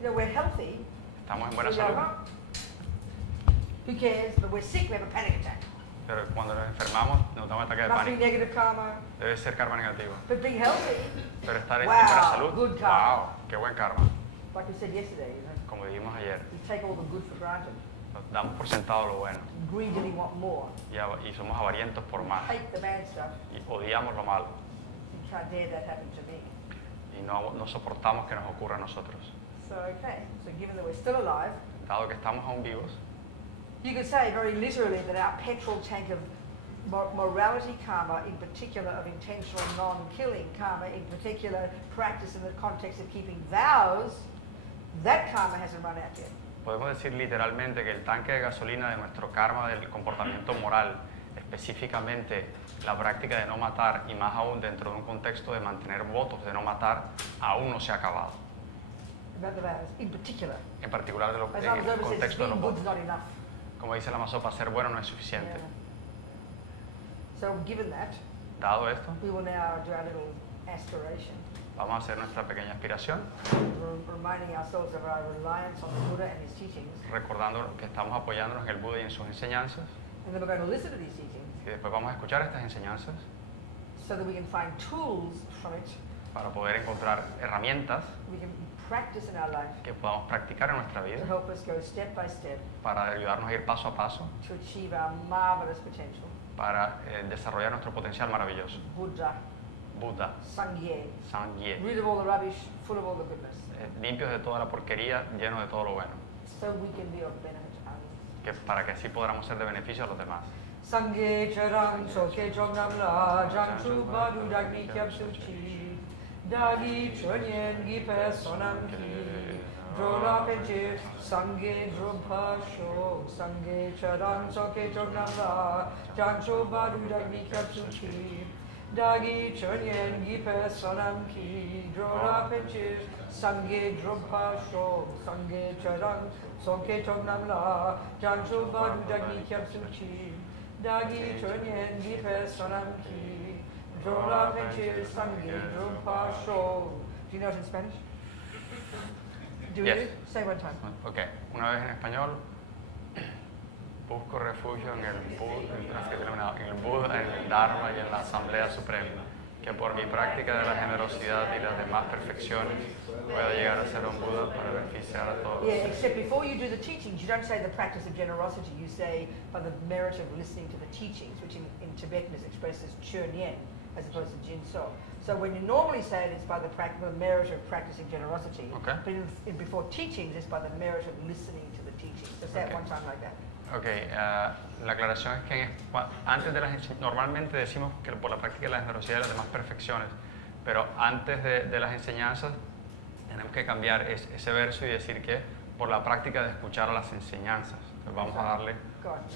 You know, we're healthy. Estamos en buena We go, salud. "Oh, who cares? But we're sick, we have a panic attack. Pero cuando nos enfermamos, nos da un ataque de Must be pánico. negative karma. Debe ser karma negativo. But being healthy, Pero estar en Wow, buena salud, good karma. wow, qué buen karma. like we said yesterday, you know, Como dijimos ayer, we take all the good for granted. nos damos por sentado lo bueno Greedily want more. y somos avarientos por más Hate the bad stuff. y odiamos lo malo You can't dare that happen to me. y no soportamos que nos ocurra a nosotros. So, okay. So given that we're still alive, Dado que estamos aún vivos, you could say very literally that our petrol tank of morality karma, in particular of intentional non-killing karma, in particular practice in the context of keeping vows, that karma hasn't run out yet. podemos decir literalmente que el tanque de gasolina de nuestro karma del comportamiento moral, específicamente la práctica de no matar y más aún dentro de un contexto de mantener votos de no matar, aún no se ha acabado. About the vows, in particular. En particular As en Thomas el Over says, contexto de being los good's votos. not enough. Como dice la masopa, ser bueno no es suficiente. Yeah. So given that, Dado esto, we will now do our little aspiration, vamos a hacer nuestra pequeña aspiración, reminding ourselves of our reliance on the Buddha and his teachings. recordando que estamos apoyándonos en el Buda y en sus enseñanzas, And then we're going to listen to these teachings y después vamos a escuchar estas enseñanzas so that we can find tools from it para poder encontrar herramientas we can practice in our life que podamos practicar en nuestra vida to help us go step by step para ayudarnos a ir paso a paso to achieve our marvelous potential. para desarrollar nuestro potencial maravilloso. Buddha, Buda, Sangye, Sangye, rid of all the rubbish, full of all the goodness, limpios de toda la porquería, llenos de todo lo bueno, so we can be of benefit to others. para que así podamos ser de beneficio a los demás. Sangye charang soke jongnam la janchu badu dagni kyab suchi dagi chonyen gipe sonam ki drola penche sangye drobha sho sangye charang soke jongnam la janchu badu dagni kyab suchi dagi chonyen gipe sonam ki drola penche sangye drobha sho sangye charang soke jongnam la janchu badu dagni kyab suchi Dagi chonyen gipe sonam ki drola penche sangi dropa sho. Do you know it in Spanish? Do Yes. you? Say one time. Ok, una vez en español, busco refugio en el Buda, en el Dharma y en la Asamblea Suprema, que por mi práctica de la generosidad y las demás perfecciones pueda llegar a ser un Buda para beneficiar a todos. Yeah, except before you do the teachings, you don't say the practice of generosity. You say by the merit of listening to the teachings, which in Tibetan is expressed as churnyen, as opposed to jinso. So when you normally say it, it's by the merit of practicing generosity. Okay. But before teachings, it's by the merit of listening to the teachings. So say it Okay. one time like that. Ok, la aclaración es que antes de normalmente decimos que por la práctica de la generosidad y las demás perfecciones, pero antes de las enseñanzas tenemos que cambiar ese verso y decir que por la práctica de escuchar a las enseñanzas. Entonces vamos a darle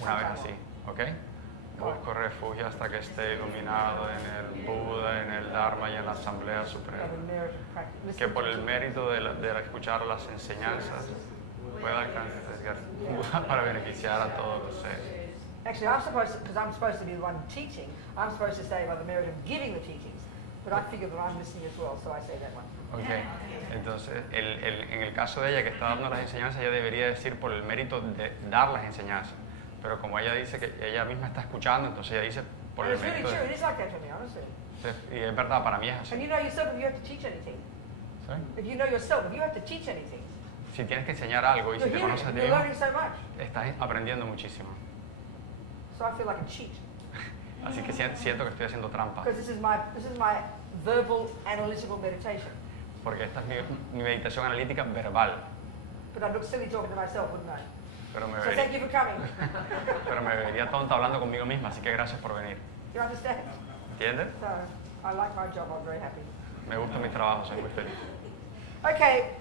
una vez así, ¿ok? Busco refugio hasta que esté iluminado en el Buda, en el Dharma y en la Asamblea Suprema. By the merit of practice. Que por el mérito de escuchar las enseñanzas pueda alcanzar para beneficiar a todos los seres. Actually, because I'm supposed to be the one teaching, I'm supposed to say by the merit of giving the teachings. But I figure that I'm listening as well, so I say that one. Ok, entonces en el caso de ella que está dando las enseñanzas, ella debería decir por el mérito de dar las enseñanzas. Pero como ella dice que ella misma está escuchando, entonces ella dice por And el it's really mérito true, it de... is like that for me, honestly. Y es verdad, para mí es así. And you know yourself if you have to teach anything. ¿Sí? If you know yourself, if you have to teach anything, Si tienes que enseñar algo y si you're te hearing conoces a it, ti you're mismo, learning so much. estás aprendiendo muchísimo. So I feel like a cheat. Así que siento que estoy haciendo trampa, Because this is my verbal analytical meditation. porque esta es mi meditación analítica verbal, But I'd look silly talking to myself, wouldn't I? pero me So thank vería, you for coming. pero me vería tonta hablando conmigo misma, así que gracias por venir. You understand? ¿Entiendes? So I like my job, I'm very happy. Me gusta mi trabajo, soy muy feliz. Okay,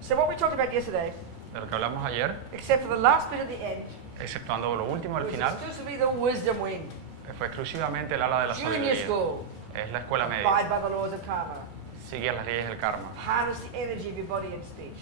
so what we talked about yesterday, De lo que hablamos ayer, except for the last bit at the end, exceptuando lo último al was final, exclusively the wisdom wing. fue exclusivamente el ala de la Junior sabiduría. school, Es la escuela media. abide by the laws of karma. Sigue las leyes del karma. Harness the energy of your body and speech.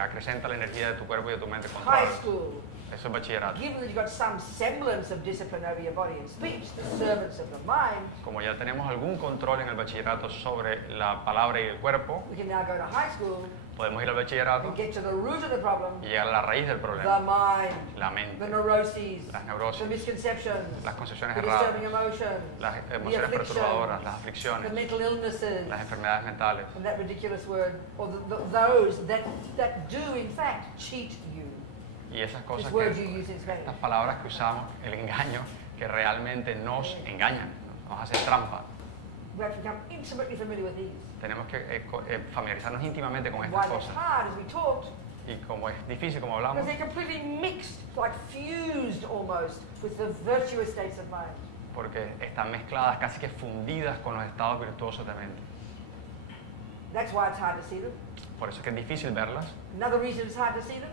Acrecenta la energía de tu cuerpo y de tu mente. High Controla. school, Eso es bachillerato. given that you've got some semblance of discipline over your body and speech, the servants of the mind, Como ya tenemos algún control en el bachillerato sobre la palabra y el cuerpo, we can now go to high school Podemos ir al bachillerato and get to the root of the problem, y llegar a la raíz del the problema, mind, la the mente, neuroses, las the neurosis, misconceptions, las concepciones the erradas, disturbing emotions, las the emociones affliction, perturbadoras, las the aflicciones, mental illnesses, las enfermedades mentales, and that ridiculous word, or those that do in fact cheat you. y esas This cosas word you que, use in Spanish. estas palabras que usamos, el engaño, que realmente nos engañan, nos hacen trampa. We have to become intimately familiar with these. Tenemos que familiarizarnos íntimamente con Why estas that's cosas. hard, as we talked, Y como es difícil, como hablamos, because they're completely mixed, like fused almost, with the virtuous states of mind. porque están mezcladas, casi que fundidas con los estados virtuosos de mente. That's why it's hard to see them. Por eso es que es difícil verlas. Another reason it's hard to see them,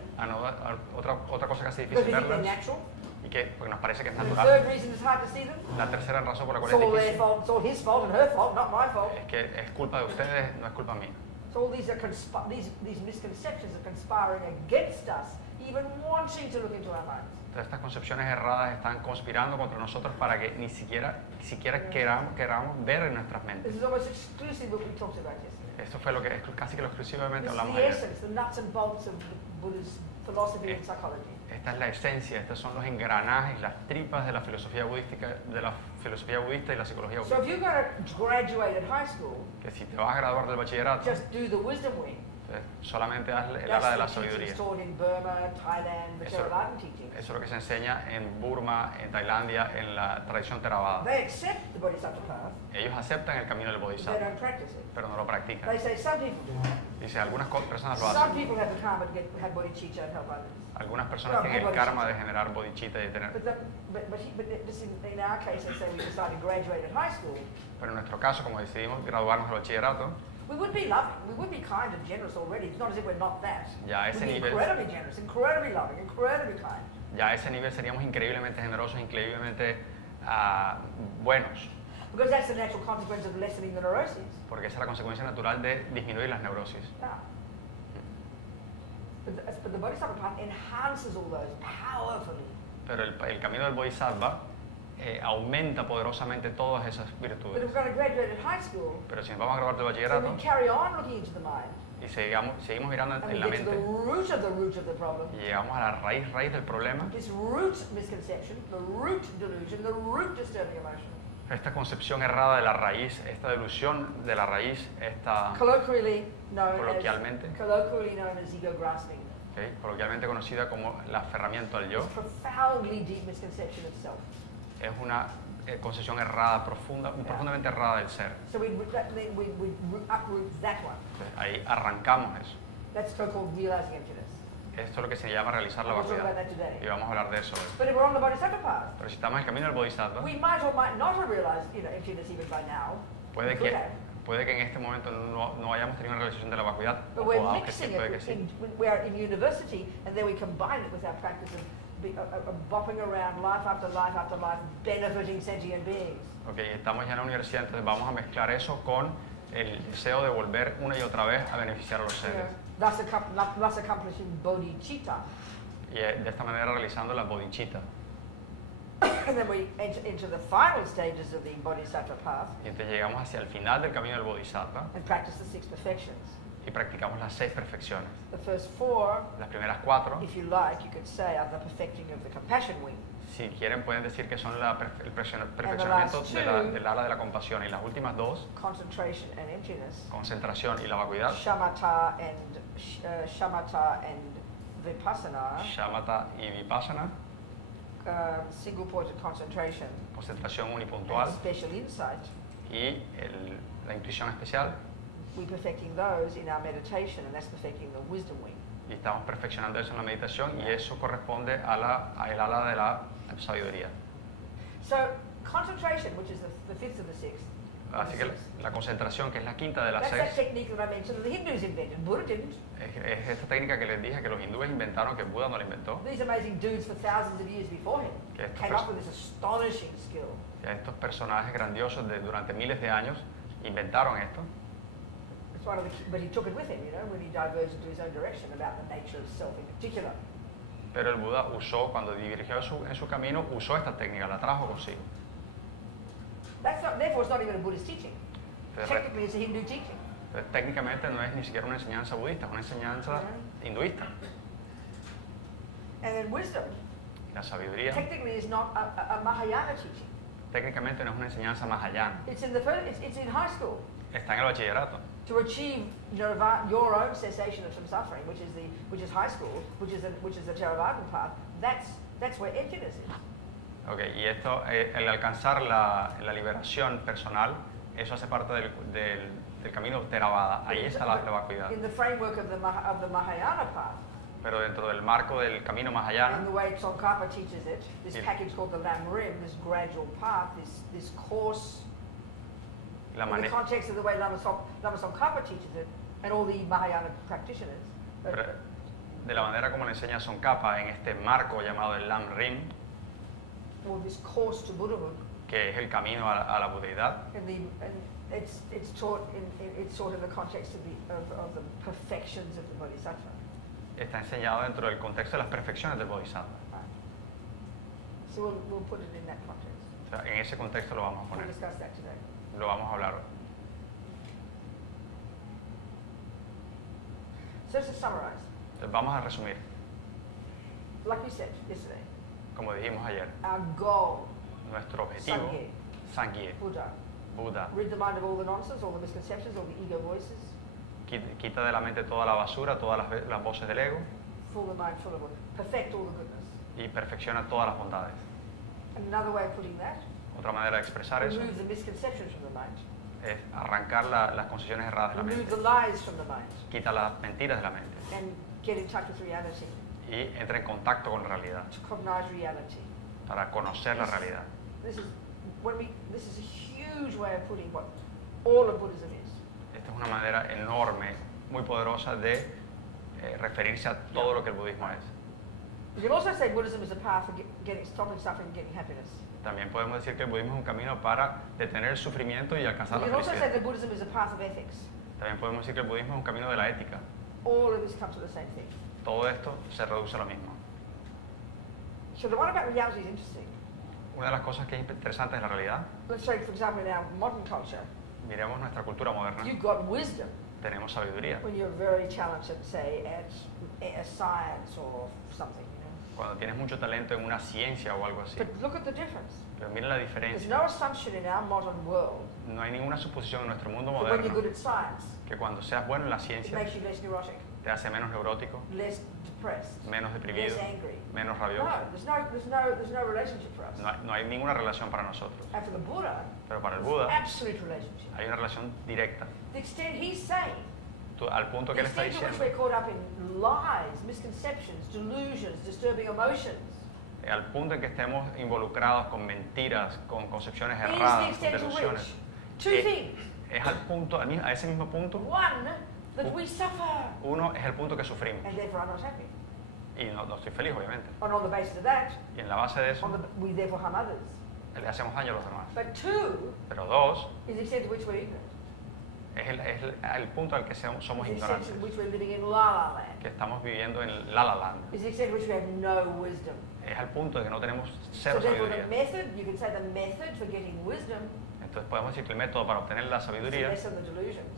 Otra cosa que hace because difícil we think they're verlas, natural. y que porque nos parece que es And the natural. third reason it's hard to see them, La tercera razón por la it's cual es all their difícil fault, it's all his fault and her fault, not my fault. es que es culpa de ustedes, no es culpa mía. So all these are these misconceptions are conspiring against us, even wanting to look into our minds. Todas estas concepciones erradas están conspirando contra nosotros para que ni siquiera queramos ver en nuestras mentes. This is almost exclusively what we talked about yesterday. Esto fue lo que casi que lo exclusivamente This is hablamos the ayer. essence, the nuts and bolts of the Buddha's philosophy and psychology. Esta es la esencia, estos son los engranajes, las tripas de la filosofía budista, y la psicología So budista. if you're going to graduate at high school, Que si te vas a graduar del bachillerato, just do the wisdom wing. solamente haz el ala de la That's the sabiduría. teachings taught in Burma, Thailand, the Eso- Theravada teachings. Eso es lo que se enseña en Burma, en Tailandia, en la tradición Theravada. They accept the Bodhisattva path, Ellos aceptan el camino del they Bodhisattva, don't practice it. pero no lo practican. They say some people do. Dice, algunas personas lo Some hacen. people have the karma to have bodhicitta and help others. Algunas personas tienen el karma de generar bodhicitta y tener. But this in our case, let's say we decide to graduate at high school, Pero en nuestro caso, como decidimos graduarnos del bachillerato, we would be loving, we would be kind and generous already. It's not as if we're not that. ya a ese We'd be nivel, incredibly generous, incredibly loving, incredibly kind. ya a ese nivel seríamos increíblemente generosos, increíblemente buenos, Because that's the natural consequence of lessening the neuroses. porque esa es la consecuencia natural de disminuir las neurosis. Yeah. But the Bodhisattva path enhances all those powerfully. Pero el camino del Bodhisattva aumenta poderosamente todas esas But virtudes. if we're going to graduate at high school, Pero si nos vamos a graduar del then bachillerato we carry on looking into the mind, y seguimos mirando and en we la get to the mente root of the problem. y llegamos a la raíz del problema, This root misconception, the root delusion, the root disturbing emotion. esta concepción errada de la raíz, esta delusión de la raíz, esta Colloquially known as ego grasping. coloquialmente conocida como el aferramiento al yo, It's a profoundly deep misconception of self. es una concepción errada, profundamente errada del ser. So we uproot that one. Entonces, ahí arrancamos eso. That's so-called realizing emptiness. Esto es lo que se llama realizar la We'll talk about vacuidad. that today. Y vamos a hablar de eso hoy. But if we're on the Bodhisattva path, Pero si estamos en el camino del Bodhisattva, we might or might not have realized, emptiness even by now. puede We could que, have. puede que en este momento no hayamos tenido una realización de la vacuidad, But o we're aunque sí, mixing puede que it. sí. We're in university, and then we combine it with our practice of bopping around life after life after life, benefiting sentient beings. Ok, estamos ya en la universidad, entonces vamos a mezclar eso con el deseo de volver una y otra vez a beneficiar a los seres. Thus accomplishing bodhicitta. Y de esta manera realizando la bodhicitta. And then we enter into the final stages of the Bodhisattva path Y entonces llegamos hacia el final del camino del Bodhisattva and practice the six perfections. y practicamos las 6 perfecciones. The first four, Las primeras 4, if you like, you could say are the perfecting of the compassion wing. si quieren, pueden decir que son el perfeccionamiento del ala de la compasión. Y las últimas 2, Concentration and emptiness. concentración y la vacuidad, Shamatha and vipassana. shamatha y vipassana, Single point of concentration concentración and unipuntual special insight. y la intuición especial. We're perfecting those in our meditation, and that's perfecting the wisdom wing. Y estamos perfeccionando eso en la meditación y eso corresponde a el ala de la sabiduría. So concentration, which is the fifth of the sixth. Así que la concentración, que es la quinta de las That's that 6, technique that I mentioned that the Hindus invented. Buddha didn't. es esta técnica que les dije que los hindúes inventaron, que Buda no la inventó. These amazing dudes for thousands of years before him Que estos came up with this astonishing skill. Que estos personajes grandiosos durante miles de años inventaron esto. It's one of the, but he took it with him, when he diverged into his own direction about the nature of self in particular. Pero el Buda cuando dirigió en su camino, usó esta técnica, la trajo consigo. Therefore, it's not even a Buddhist teaching. Entonces, Technically, it's a Hindu teaching. Entonces, técnicamente no es ni siquiera una enseñanza budista, es una enseñanza hinduista. And then wisdom, La sabiduría technically, is not a Mahayana teaching. técnicamente no es una enseñanza mahayana, It's in it's in high school. está en el bachillerato. To achieve nirvana, your own cessation from suffering, which is high school, which is the Theravada path. That's where emptiness is. Okay, y esto, el alcanzar la liberación personal, eso hace parte del camino Theravada. Ahí está la vacuidad. In the framework of the Mahayana path, Pero dentro del marco del camino and mahayana, the way Tsongkhapa teaches it, this Yeah. package called the Lam Rim, this gradual path, this course, la in the manera, context of the way Lama Tsongkhapa teaches it, and all the Mahayana practitioners. de la manera como le enseña Tsongkhapa en este marco llamado el Lam Rim, Or this course to Buddhahood, que es el camino a la budeidad, and it's taught it's sort of the context of the perfections of the Bodhisattva. está enseñado dentro del contexto de las perfecciones del Bodhisattva. Right. So we'll put it in that context. O sea, en ese contexto lo vamos a We'll poner, discuss that today. lo vamos a hablar hoy. So to summarize, Entonces, vamos a resumir, like we said yesterday, como dijimos ayer, our goal, nuestro objetivo, Sangye, Sangye, Buddha, Buda, rid the mind of all the nonsense, all the misconceptions, all the ego voices, quita de la mente toda la basura, todas las voces del ego fill the mind full of perfect all the goodness. y perfecciona todas las bondades. Another way of putting that, Otra manera de expresar eso remove the misconceptions from the mind, es arrancar las concesiones erradas de la remove mente, the lies from the mind, quita las mentiras de la mente and get in touch with reality, y entra en contacto con la realidad to cognize reality. para conocer la realidad. This is a huge way of putting what all of Buddhism is. Esta es una manera enorme, muy poderosa de referirse a todo lo que el budismo es. You can also say Buddhism is a path for stopping suffering and getting happiness. También podemos decir que el budismo es un camino para detener el sufrimiento y alcanzar You la can also say felicidad. that Buddhism is a path of ethics. También podemos decir que el budismo es un camino de la ética. All of this comes to the same thing. Todo esto se reduce a lo mismo. So the one about reality is interesting. Una de las cosas que es interesante es la realidad. Let's say, for example, in our modern culture, Miremos nuestra cultura moderna. you've got wisdom Tenemos sabiduría. when you're very challenged, say, at science or something, you know. Cuando tienes mucho talento en una ciencia o algo así. But look at the difference. Pero mira la There's diferencia. no assumption in our modern world No hay ninguna suposición en nuestro mundo that when you're moderno good at science, que cuando seas bueno en la it ciencia makes you less neurotic, te hace menos neurótico, less depressed, menos deprimido, less angry. menos No, rabioso. there's no relationship for us. No hay ninguna relación para nosotros. And for the Buddha, Pero para el there's Buda absolute relationship. hay una relación directa. The extent he's saying, Al punto the que él está extent to which diciendo, we're caught up in lies, misconceptions, delusions, disturbing emotions, al punto en que estemos involucrados con mentiras, con concepciones is the erradas, con extent to delusiones, which two Eh, things. es al punto, a ese mismo punto, One, that we suffer, uno es el punto que sufrimos. and therefore are not happy. Y no estoy feliz, obviamente. And on the basis of that, Y en la base de eso, we therefore harm others. le hacemos daño a los demás. But two, Pero dos, is the extent to which we're ignorant. es el punto al que somos Is the extent ignorantes, to which we're living in la la land. que estamos viviendo en la la land. Is the extent to which we have no wisdom. Es al punto de que no tenemos So cero therefore the sabiduría. method, you can say the method for getting wisdom Entonces podemos decir que el método para obtener la is to sabiduría lessen the delusions.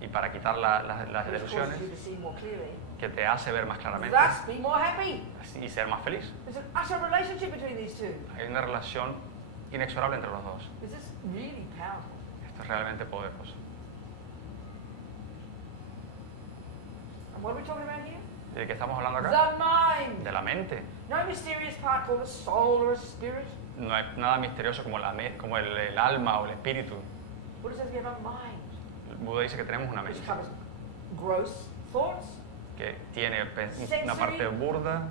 y para quitar las Which causes delusiones, you to see more clearly. que te hace ver más claramente Thus, be more happy. y ser más feliz. There's an utter relationship between these two. Hay una relación inexorable entre los dos. This is really powerful. Esto es realmente poderoso. And what are we talking about here? ¿De qué estamos hablando acá? The mind. De la mente. No mysterious part called a soul or a spirit. No hay nada misterioso como el alma o el espíritu. Buddha says we have a mind, El Buda dice que tenemos una which mente covers gross thoughts, que tiene una parte burda,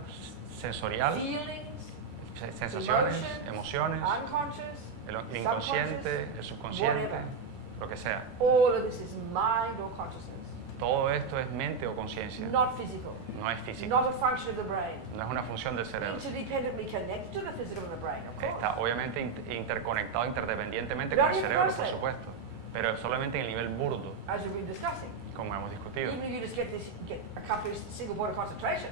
sensorial, feelings, sensaciones, emociones, unconscious, el inconsciente, el subconsciente, whatever. lo que sea. All of this is mind or consciousness, Todo esto es mente o conciencia, not physical, no es físico, not a function of the brain. no es una función del cerebro. Interdependently connected to the physical and the brain, of course. Está obviamente interconectado interdependientemente Pero con el hay un cerebro, por proceso. supuesto, pero solamente en el nivel burdo, As we've been discussing. como hemos discutido. Even if you just get a couple of single point of concentration,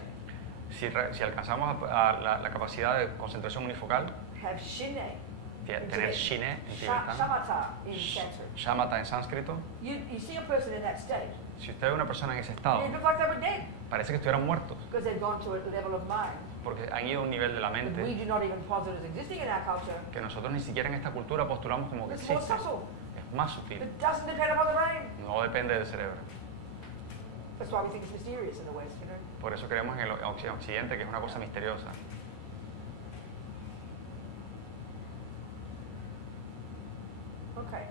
Si alcanzamos la capacidad de concentración unifocal, have shine, tener shine en tibetano, shamatha in Sanskrit. shamatha en sánscrito. You see a person in that state, Si usted ve una persona en ese estado, it looks like they were dead parece que estuvieran muertos, because they've gone to a level of mind porque han ido a un nivel de la that we mente do not even posit as existing in our culture. que nosotros ni siquiera en esta cultura postulamos como que It's more existe. subtle. Es más sutil, It doesn't depend upon the brain. no depende del cerebro. That's why we think it's mysterious in the West, you know. Por eso creemos en el occidente que es una cosa misteriosa. Okay.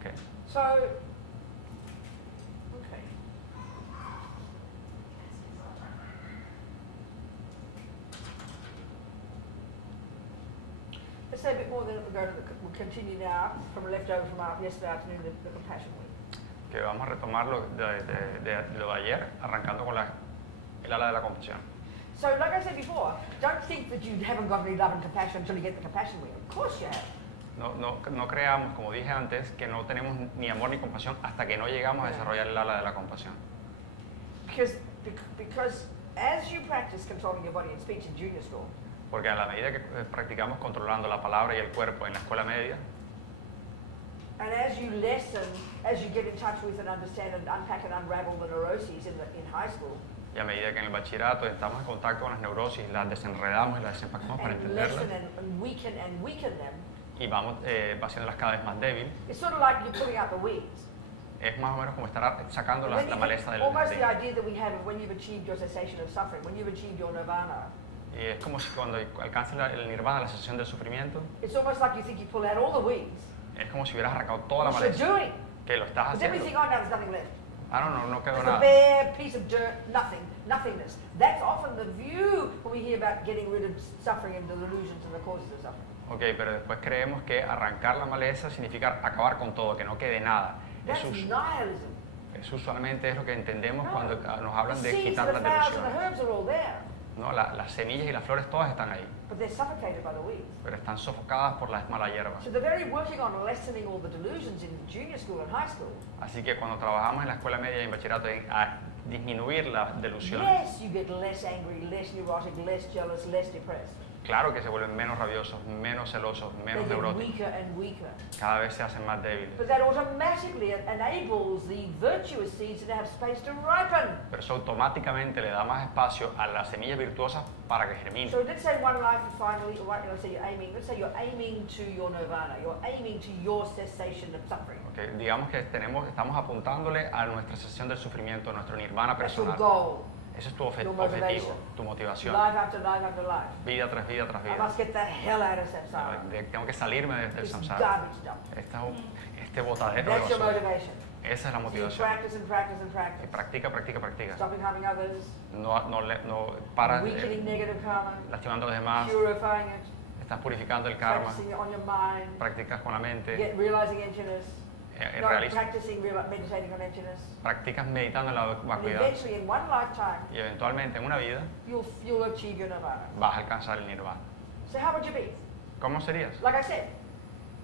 Okay. So, okay. Let's say a bit more, then we'll continue now from leftover from our yesterday afternoon, the Compassion Week. Que vamos a retomarlo de lo de ayer, arrancando con el ala de la compasión. So, like I said before, don't think that you haven't got any love and compassion until you get the Compassion Week. Of course you have. No creamos, como dije antes, que no tenemos ni amor ni compasión hasta que no llegamos a desarrollar el ala de la compasión. Because as you practice controlling your body and speech in junior school, Porque a la medida que practicamos controlando la palabra y el cuerpo en la escuela media, and as you listen, as you get in touch with and understand and unpack and unravel the neuroses in high school, y a medida que en el bachillerato estamos en contacto con las neurosis, las desenredamos y las desempacamos para and entenderlas, listen and weaken them, y vamos haciéndolas cada vez más débiles, it's sort of like you're pulling out the weeds. es más o menos como estar sacando And la then you maleza think del almost the jardín. idea that we have of when you've achieved your cessation of suffering, when you've achieved your nirvana, Y es como si cuando alcanzas el nirvana, la sensación del sufrimiento, it's almost like you think you pull out all the weeds, es como si hubieras arrancado toda la which you're maleza, doing. que lo estás But then we haciendo. think, oh no, there's nothing left. Ah, no quedó It's a nada. bare piece of dirt, nothingness. That's often the view when we hear about getting rid of suffering and the delusions and the causes of suffering. Ok, pero después creemos que arrancar la maleza significa acabar con todo, que no quede nada. That's nihilism. Eso usualmente es lo que entendemos No. cuando nos hablan The de seeds quitar and the las flowers and the delusiones. herbs are all there, No, las semillas y las flores todas están ahí, but they're suffocated by the weeds. pero están sofocadas por la mala hierba. So the very working on lessening all the delusions in junior school and high school, Así que cuando trabajamos en la escuela media y en bachillerato a disminuir las delusiones, yes, you get less angry, less neurotic, less jealous, less depressed. claro que se vuelven menos rabiosos, menos celosos, They menos get neuróticos, weaker and weaker. cada vez se hacen más débiles. But that automatically enables the virtuous seeds to have space to ripen. Pero eso automáticamente le da más espacio a las semillas virtuosas para que germinen. So let's say one life is finally, let's say you're aiming to your nirvana, you're aiming to your cessation of suffering. Okay, digamos que estamos apuntándole a nuestra sesión del sufrimiento, a nuestro nirvana That's your personal. goal. Ese es tu Your objetivo, motivation. tu motivación. Life after life after life. Vida tras vida tras I vida. must get the hell out of samsara. Tengo que salirme del This samsara. garbage dump. Este botadero de That's your basura. motivation. Esa es la So you motivación. practice and practice and Y practice. practica. Stopping harming others, No paras weakening negative karma, lastimando a los demás. purifying it, Estás purificando el karma. practicing it on your mind, Practicas con la mente. realizing emptiness, practicing meditating on emptiness. Practicas meditando en la And vacuidad. eventually in one lifetime, Y eventualmente en una vida you'll achieve your nirvana. vas a alcanzar el nirvana. So how would you be? ¿Cómo serías? Like I said,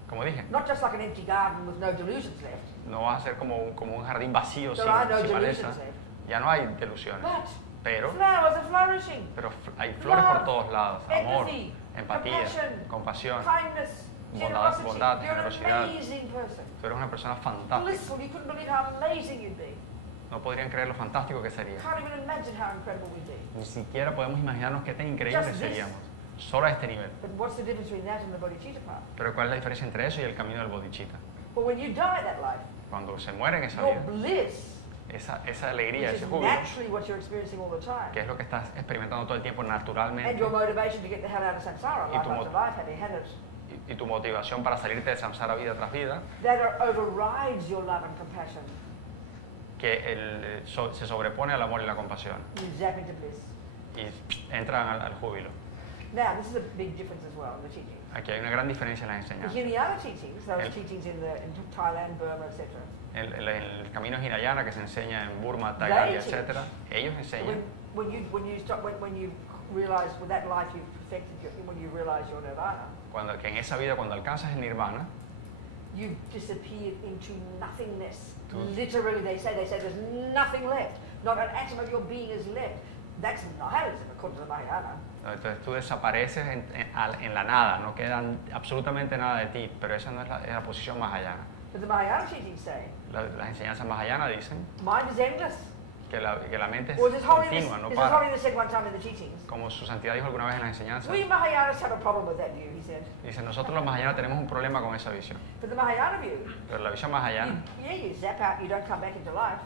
Como dije, not just like an empty garden with no delusions left, no vas a ser como un jardín vacío There are no sin maleza. delusions left. Ya no hay delusiones. but Pero flowers are flourishing. hay flores por Love, todos lados. Amor, Empathy, empatía, compassion, compasión. kindness, Bondad, generosity. bondad, You're an generosidad. amazing person. Tú eres una persona fantástica. Blissful. You couldn't believe how amazing you'd be. No podrían creer lo fantástico que sería. Can't even imagine how incredible we'd be. Ni siquiera podemos imaginarnos qué tan increíbles Just this. seríamos. Solo a este nivel. But what's the difference between that and the bodhicitta path? Pero ¿cuál es la diferencia entre eso y el camino del bodhicitta? Well, when you die that life, Cuando se muere en esa your vida, bliss, esa alegría, which ese is júbilo, naturally what you're experiencing all the time, que es lo que estás experimentando todo el tiempo and naturalmente, your motivation to get the hell out of samsara, Y life tu after life, having had it, y tu motivación para salirte de samsara vida tras vida, that overrides your love and compassion. que se sobrepone al amor y la compasión You zap into bliss. y entran al júbilo. Now, this is a big difference as well in the teaching. Aquí hay una gran diferencia en las You enseñanzas. hear the other teachings, those El- teachings in Thailand, Burma, etc. El camino hinayana que se enseña en Burma, Tailandia, They etc. Ellos enseñan When you realize with that life you've perfected, when you realize your nirvana, que en esa vida, cuando alcanzas el nirvana, you've disappeared into nothingness. Tú- Literally, they say there's nothing left. Not an atom of your being is left. That's nihilism according to the Mahayana. Entonces tú desapareces en la nada, no queda absolutamente nada de ti, pero esa no es la posición mahayana. But the Mahayana teachings say Las enseñanzas mahayanas dicen mind is endless. que la mente es Or as continua, no Holiness para. said one time in the teachings. Como su santidad dijo alguna vez en las enseñanzas, We Mahayanas have a problem with that view, he said. dice, nosotros los mahayanas tenemos un problema con esa visión. But the Mahayana view, Pero la visión mahayana, you zap out, you don't come back into life.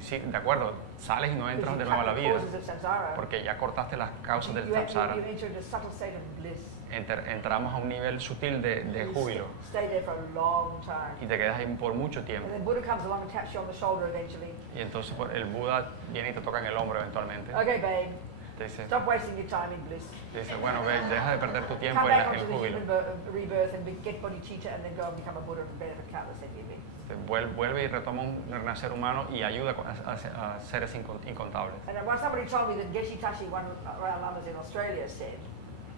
sí, de acuerdo, sales y no entras de Because you nuevo a la cut the vida, causes of samsara. porque ya cortaste las causas del You samsara. enter into a subtle state of bliss. Entramos a un nivel sutil de júbilo Stay there for a long time. y te quedas ahí por mucho tiempo. And then Buddha comes along and taps you on the shoulder eventually. Y entonces el Buda viene y te toca en el hombro eventualmente. Okay, babe, Te dice, stop wasting your time in bliss. bueno, ve, deja de perder tu tiempo Come en back el onto the júbilo. human rebirth and get bodhicitta and then go and become a Buddha and benefit countless sentient beings. Vuelve y retoma un renacer humano y ayuda a seres incontables. And once somebody told me that Geshe Tashi, one of our lamas in Australia, said,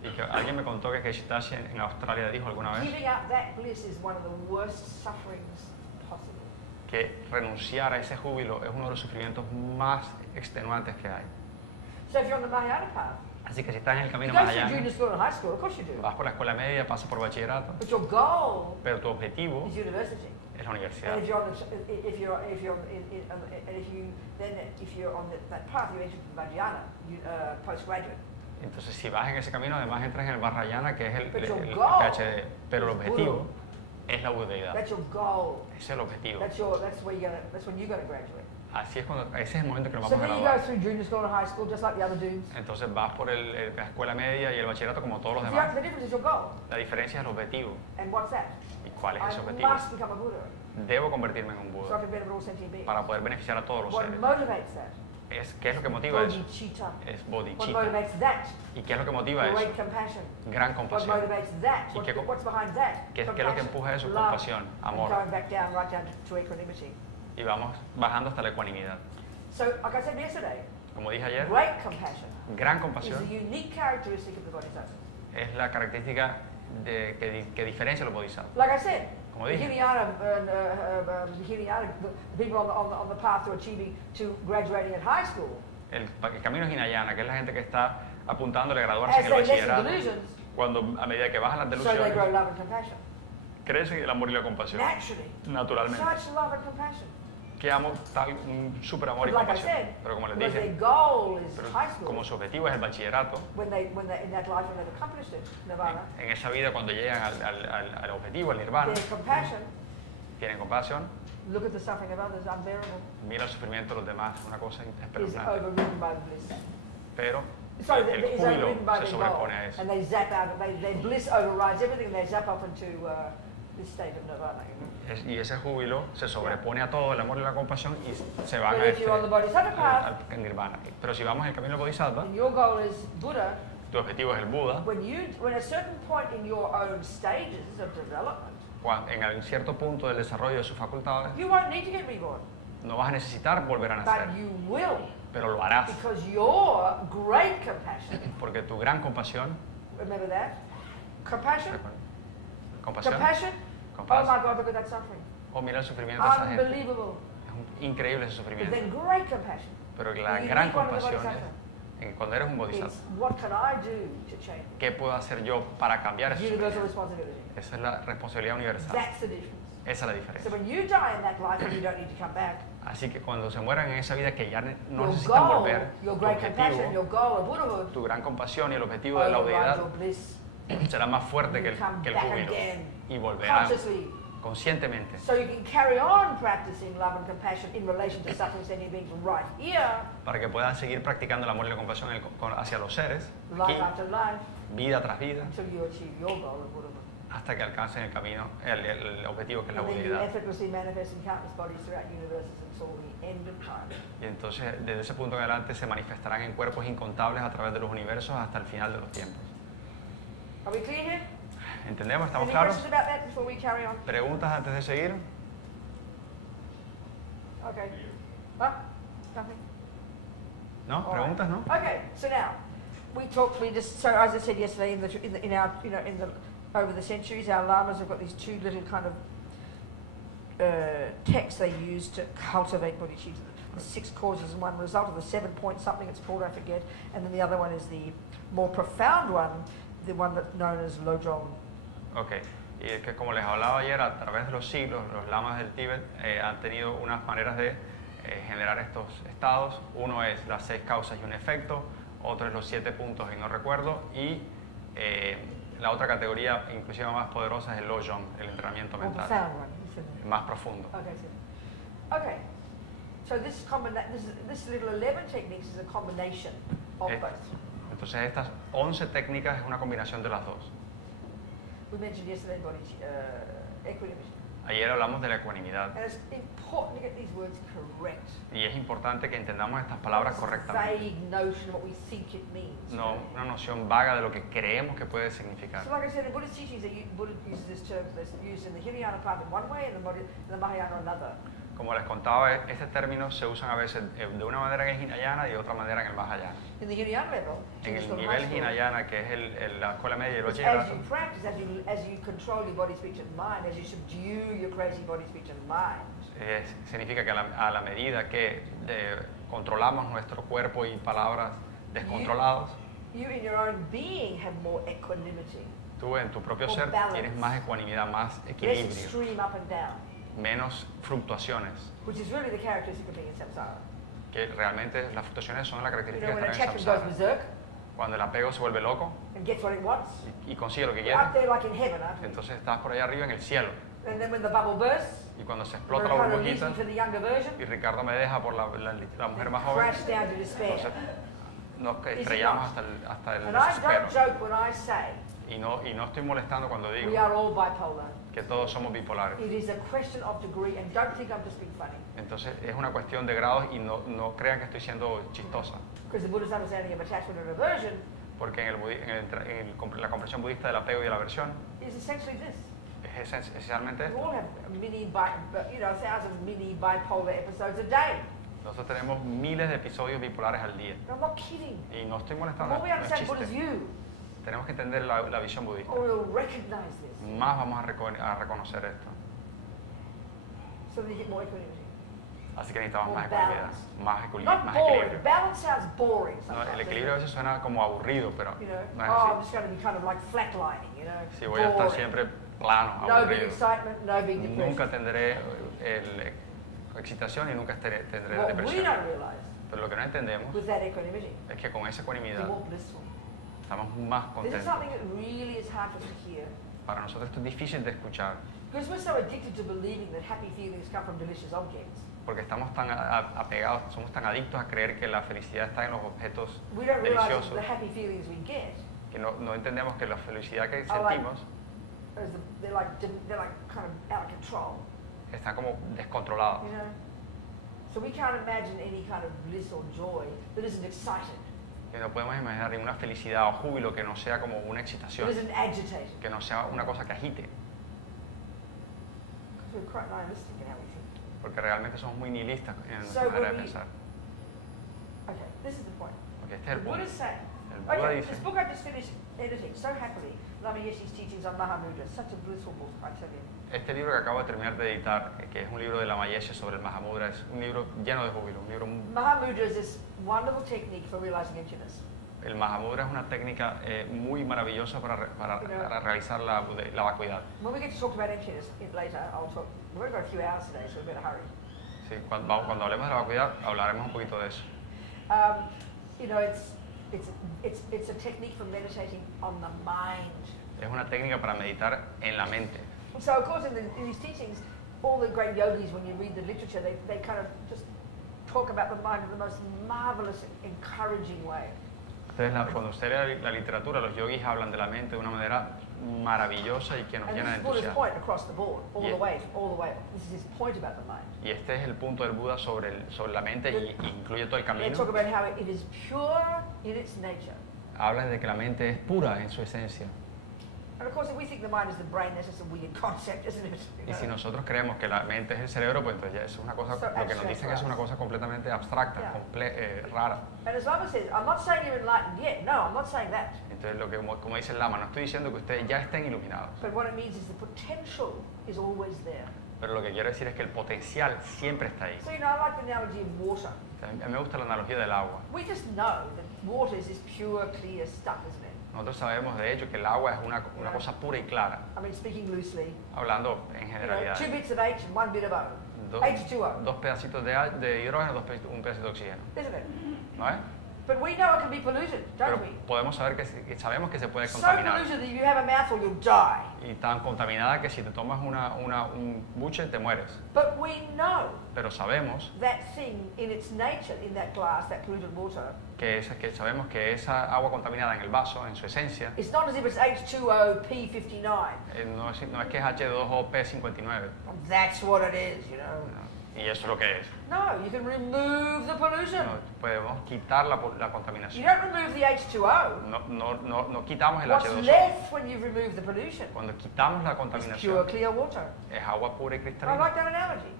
Y que alguien me contó que Keshitashi en Australia dijo alguna vez giving up that bliss is one of the worst sufferings possible. que renunciar a ese júbilo es uno de los sufrimientos más extenuantes que hay. So if you're on the Mahayana path, Así que si estás en el you camino go through mahayana, junior school and high school, of course you do. vas por la escuela media, pasas por bachillerato, But your goal pero tu objetivo is university. es la universidad. And if you're on that path, you enter the Vajrayana, postgraduate. Entonces, si vas en ese camino, además entras en el Vajrayana, que es el But your PhD, goal pero el is objetivo es la budeidad. That's your goal. Ese es el objetivo. That's when you're gonna graduate. Así es ese es el momento que nos So vamos a then you go graduar. through junior school and high school just like the other dudes. Entonces vas por la escuela media y el bachillerato como todos los The demás. difference is your goal. La diferencia es el objetivo. And what's that? ¿Y cuál es ese I objetivo? must become a Buddha Debo convertirme en un so I Buda can benefit all sentient beings. para poder beneficiar a todos los What seres. motivates that? ¿Qué es lo que motiva eso? Bodhicitta. Es What bodhicitta. motivates that? ¿Y qué es lo que motiva eso? Great compassion. Gran What compasión. motivates that? ¿Y qué- What's behind that? qué es lo que Compassion, empuja eso? love, Compasión, amor. And going back down, right down to equanimity. Y vamos bajando hasta la ecuanimidad. So, like I said yesterday, Como dije ayer, great compassion gran is compasión a unique characteristic of the Bodhisattva. es la característica que diferencia a los bodhisattvas. Like I said, Como the dije. Hinayana, the people on the path to achieving, to graduating at high school, El camino es Hinayana, que es la gente que está apuntándole a graduarse as en el they lessen bachillerato. delusions, Cuando a medida que bajan las so they grow delusiones, love and compassion. crece el amor y la compasión. Naturally, Naturalmente. such love and compassion. Que amo tal, un super amor y Like I compasión. said, Pero como les because dije, their goal is pero high school. como su objetivo es el bachillerato, When they in that life when they've accomplished it, nirvana, en esa vida cuando llegan al objetivo, al nirvana, their compassion, tienen compasión, look at the suffering of others, unbearable, mira el sufrimiento de los demás, una cosa is espeluznante. overridden by bliss. Pero Sorry, el is júbilo overridden by se their goal. sobrepone a eso. And they zap out, their bliss overrides everything, and they zap up into this state of nirvana. You know? Y ese júbilo se sobrepone a todo el amor y la compasión y se van But a if you're on the Bodhisattva path, al nirvana. Pero si vamos en el camino del bodhisattva, and your goal is Buddha, tu objetivo es el Buda, when a certain point in your own stages of development, en un cierto punto del desarrollo de sus facultades, you won't need to get reborn, no vas a necesitar volver a nacer, but you will, pero lo harás, because your great compassion, porque tu gran compasión, remember that? Compassion? compasión, Compassion? Oh compasión, my God, look at that suffering. oh mira el sufrimiento de esa gente, Unbelievable. es increíble ese But sufrimiento, then great compassion. pero la You gran need one of the compasión bodhisattvas. es cuando eres un bodhisattva, It's what can I do to change? ¿qué puedo hacer yo para cambiar ese Universal sufrimiento? responsibility. Esa es la responsabilidad universal, That's the difference. esa es la So diferencia. when you die in that life and you don't need to come back, Así que cuando se mueran en esa vida que ya no your necesitan goal, volver, your tu great compassion, objetivo, your goal of Buddhahood tu gran compasión y el objetivo de la overrides obediencia your bliss. será más fuerte que You come el back júbilo again, y volverán consciously, conscientemente so you can carry on practicing love and compassion in relation to suffering sentient beings right here, para que puedan seguir practicando el amor y la compasión hacia los seres, aquí, life after life, vida tras vida, until you achieve your goal of Buddhahood. hasta que alcancen el camino, el objetivo que es la And then you budeidad. effortlessly manifest in countless bodies throughout universes until the end of time. Y entonces desde ese punto en adelante se manifestarán en cuerpos incontables a través de los universos hasta el final de los tiempos. Are we clear here? ¿Entendemos? ¿Estamos Any claros? questions about that before we carry on? ¿Preguntas antes de seguir? Okay. Huh? Nothing? ¿No? All right. ¿Preguntas, no? Okay, so now so as I said yesterday, in our over the centuries, our lamas have got these two little kind of texts they use to cultivate bodhicitta. the 6 causes and 1 result, or the 7-point something it's called, I forget. And then the other one is the more profound one, the one that's known as Lojong. Ok, y es que como les hablaba ayer, a través de los siglos, los lamas del Tíbet han tenido unas maneras de generar estos estados. Uno es las 6 causas y un efecto, otro es los 7 puntos y no recuerdo, y la otra categoría, inclusive más poderosa, es el Lojong, el entrenamiento More mental, profound one, isn't it? más profundo. Okay, so this little 11 techniques is a combination of Eh, both. Entonces estas 11 técnicas es una combinación de las dos. We mentioned yesterday body equanimity. Ayer hablamos de la ecuanimidad And it's important to get these words correct. y es importante que entendamos estas palabras This correctamente. vague notion of what we think it means. No una noción vaga de lo que creemos que puede significar. So like I said, in Buddhist teachings, Buddha uses this term that's used in the Hinayana part in one way and the Mahayana another. Como les contaba, este término se usan a veces de una manera en el Hinayana y de otra manera en el Mahayana. In the Hinayana level, En it's el called nivel Mahayana. Hinayana, que es la escuela media y el It's bachillerato, as you practice, as you control your body, speech, and mind, as you subdue your crazy body, speech, and mind. significa que a la medida que controlamos nuestro cuerpo y palabras descontrolados, You in your own being have more equanimity, tú en tu propio More ser balance. tienes más ecuanimidad, más less equilibrio, extreme up and down, menos fluctuaciones, which is really the characteristic of being in samsara. que realmente las fluctuaciones son la You característica know, de when estar en attachment goes samsara. berserk Cuando el apego se vuelve loco and gets what it wants, y consigue lo que we're up quiere, there like in heaven, aren't we? entonces estás por allá arriba en el cielo. And then when the bubble bursts, Y cuando se explota la Ricardo leaves burbujita me for the younger version, y Ricardo me deja por la mujer más joven, crash down to despair. entonces nos estrellamos hasta el And I desespero. don't joke when I say Y no estoy molestando cuando digo we are all bipolar. que todos somos bipolares. It is a question of degree, and don't think I'm just being funny. Entonces es una cuestión de grados y no crean que estoy siendo chistosa. Because the Buddha's understanding of attachment and aversion Porque la comprensión budista del apego y de la aversión is essentially this. es esencialmente We esto. all have mini, 1,000 mini bipolar episodes a day. Nosotros tenemos miles de episodios bipolares al día. And I'm not kidding. Y no estoy The molestando, more we no es understand Buddha's chiste. view, Tenemos que entender la visión budista. or we'll recognize this, Más vamos a reconocer esto. so that you get more equanimity. Así que necesitamos More más ecuanimidad, balance. más equilibrio. Not Más boring. equilibrio. Balance sounds boring No, sometimes. el equilibrio a veces suena como aburrido, pero You know, no es oh, I'm así. just going to be kind of like flatlining, you know. Si voy a estar boring. siempre plano, No big aburrido. excitement, no big depression. Nunca tendré excitación y nunca tendré What we depresión. don't realize Pero lo que no entendemos with that equanimity, es que con esa we're ecuanimidad more blissful. estamos más This is contentos. something that really is hard for us to hear. Para nosotros esto es difícil de escuchar Because we're so addicted to believing that happy feelings come from delicious objects. porque estamos tan apegados, somos tan adictos a creer que la felicidad está en los objetos We don't realize that deliciosos the happy feelings we get que no entendemos que la felicidad que are like, sentimos they're like kind of out of control, está como descontrolado. you know. So we can't imagine any kind of bliss or joy that isn't excited, Que no podemos imaginar ninguna felicidad o júbilo que no sea como una that excitación, isn't agitated. que no sea una cosa que agite, Because we're quite nihilistic in how we think. porque realmente somos muy nihilistas en nuestra So manera de when we- pensar. Okay, this is the point. Porque este es el The Buddha's punto. saying, El Buda okay, dice, this book I just finished editing so happily, Lama Yeshe's teachings on Mahamudra, such a blissful book, I tell you. este libro que acabo de terminar de editar, que es un libro de la Mayeshe sobre el Mahamudra, es un libro lleno de júbilo, un libro. Mahamudra is this wonderful technique for realizing emptiness. El Mahamudra es una técnica muy maravillosa para realizar la vacuidad. When we get to talk about emptiness later, I'll talk. We've got a few hours today, so we better hurry. Sí, cuando hablemos de la vacuidad, hablaremos un poquito de eso. You know, it's a technique for meditating on the mind. Es una técnica para meditar en la mente. So, of course, in these teachings, all the great yogis, when you read the literature, they kind of just talk about the mind in the most marvelous, encouraging way. Entonces, cuando usted lee la literatura, los yogis hablan de la mente de una manera maravillosa y que nos And llena this de is Buddha's entusiasmo. point across the board, all Yeah. the way, all the way. This is his point about the mind. Y este es el punto del Buda sobre la mente y incluye todo el They talk camino. about how it is pure in its nature. Habla de que la mente es pura en su esencia. And of course, if we think the mind is the brain, that's just a weird concept, isn't it? You Y si know? nosotros creemos que la mente es el cerebro, pues entonces ya eso es una cosa, So lo que nos dicen es una cosa completamente abstracta, Yeah. rara. And as Lama says, I'm not saying you're enlightened yet. No, I'm not saying that. Entonces, como dice el Lama, no estoy diciendo que ustedes ya estén iluminados, But what it means is the potential is always there. pero lo que quiero decir es que el potencial siempre está ahí. So, you know, I like the analogy of water. A mí me gusta la analogía del agua. We just know that water is this pure, clear stuff, isn't it? Nosotros sabemos de hecho que el agua es una cosa pura y clara, I mean, speaking loosely, hablando en you know, generalidad. 2 bits of H and 1 bit of O. H2O, Dos pedacitos de hidrógeno, un pedacito de oxígeno. isn't it? ¿No es? But we know it can be polluted, Pero don't we? podemos saber que sabemos que se puede So contaminar. polluted that if you have a mouthful, you'll die. Y tan contaminada que si te tomas un buche te mueres. But we know Pero sabemos that thing in its nature, in that glass, that polluted water, que sabemos que esa agua contaminada en el vaso, en su esencia, it's not as if it's H2O P59. no es que es H2O P59. That's what it is, you know. No, y eso es lo que es. No, you can remove the pollution. No, podemos quitar la You contaminación. don't remove the H2O. No quitamos el What's H2O. left when you remove the pollution Cuando quitamos la is pure, contaminación, clear water. es agua pura y I cristalina. like that analogy.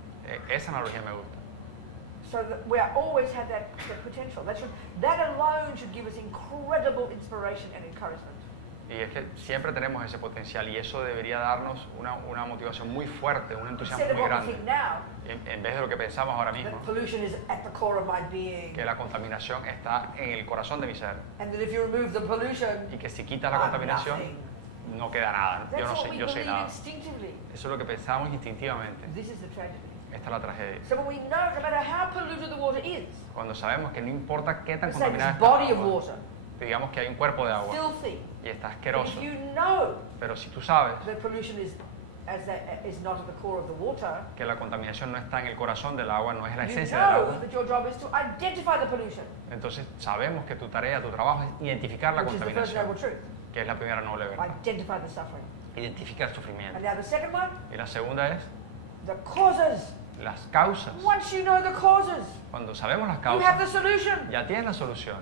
Esa analogía me gusta. So that we always have that potential. That alone should give us incredible inspiration and encouragement. Y es que siempre tenemos ese potencial y eso debería darnos una motivación muy fuerte, un entusiasmo Instead of muy what we grande. think now, En vez de lo que pensamos ahora mismo, that pollution is at the core of my being. que la contaminación está en el corazón de mi ser And that if you remove the pollution, y que si quitas la I'm contaminación, nothing. no queda nada. That's what we Yo soy believe nada. instinctively. Eso es lo que pensamos instintivamente. This is the tragedy. Esta es la tragedia. So when we know, no matter how polluted the water is, Cuando sabemos que no importa qué tan let's say contaminada this está body el of agua, water, digamos que hay un cuerpo de agua filthy, y está but asqueroso, if you know pero si tú sabes that pollution is not at the core of the water, que la contaminación no está en el corazón del agua, no es la you esencia del know agua, that your job is to identify the pollution, entonces sabemos que tu tarea, tu trabajo es identificar la which is the first contaminación, noble truth. que es la primera noble verdad. Identify the suffering. Identificar el sufrimiento. And now the second one, Y la segunda es the causes. las causas. Once you know the causes, Cuando sabemos las you have the causas, solution. ya tienes la solución.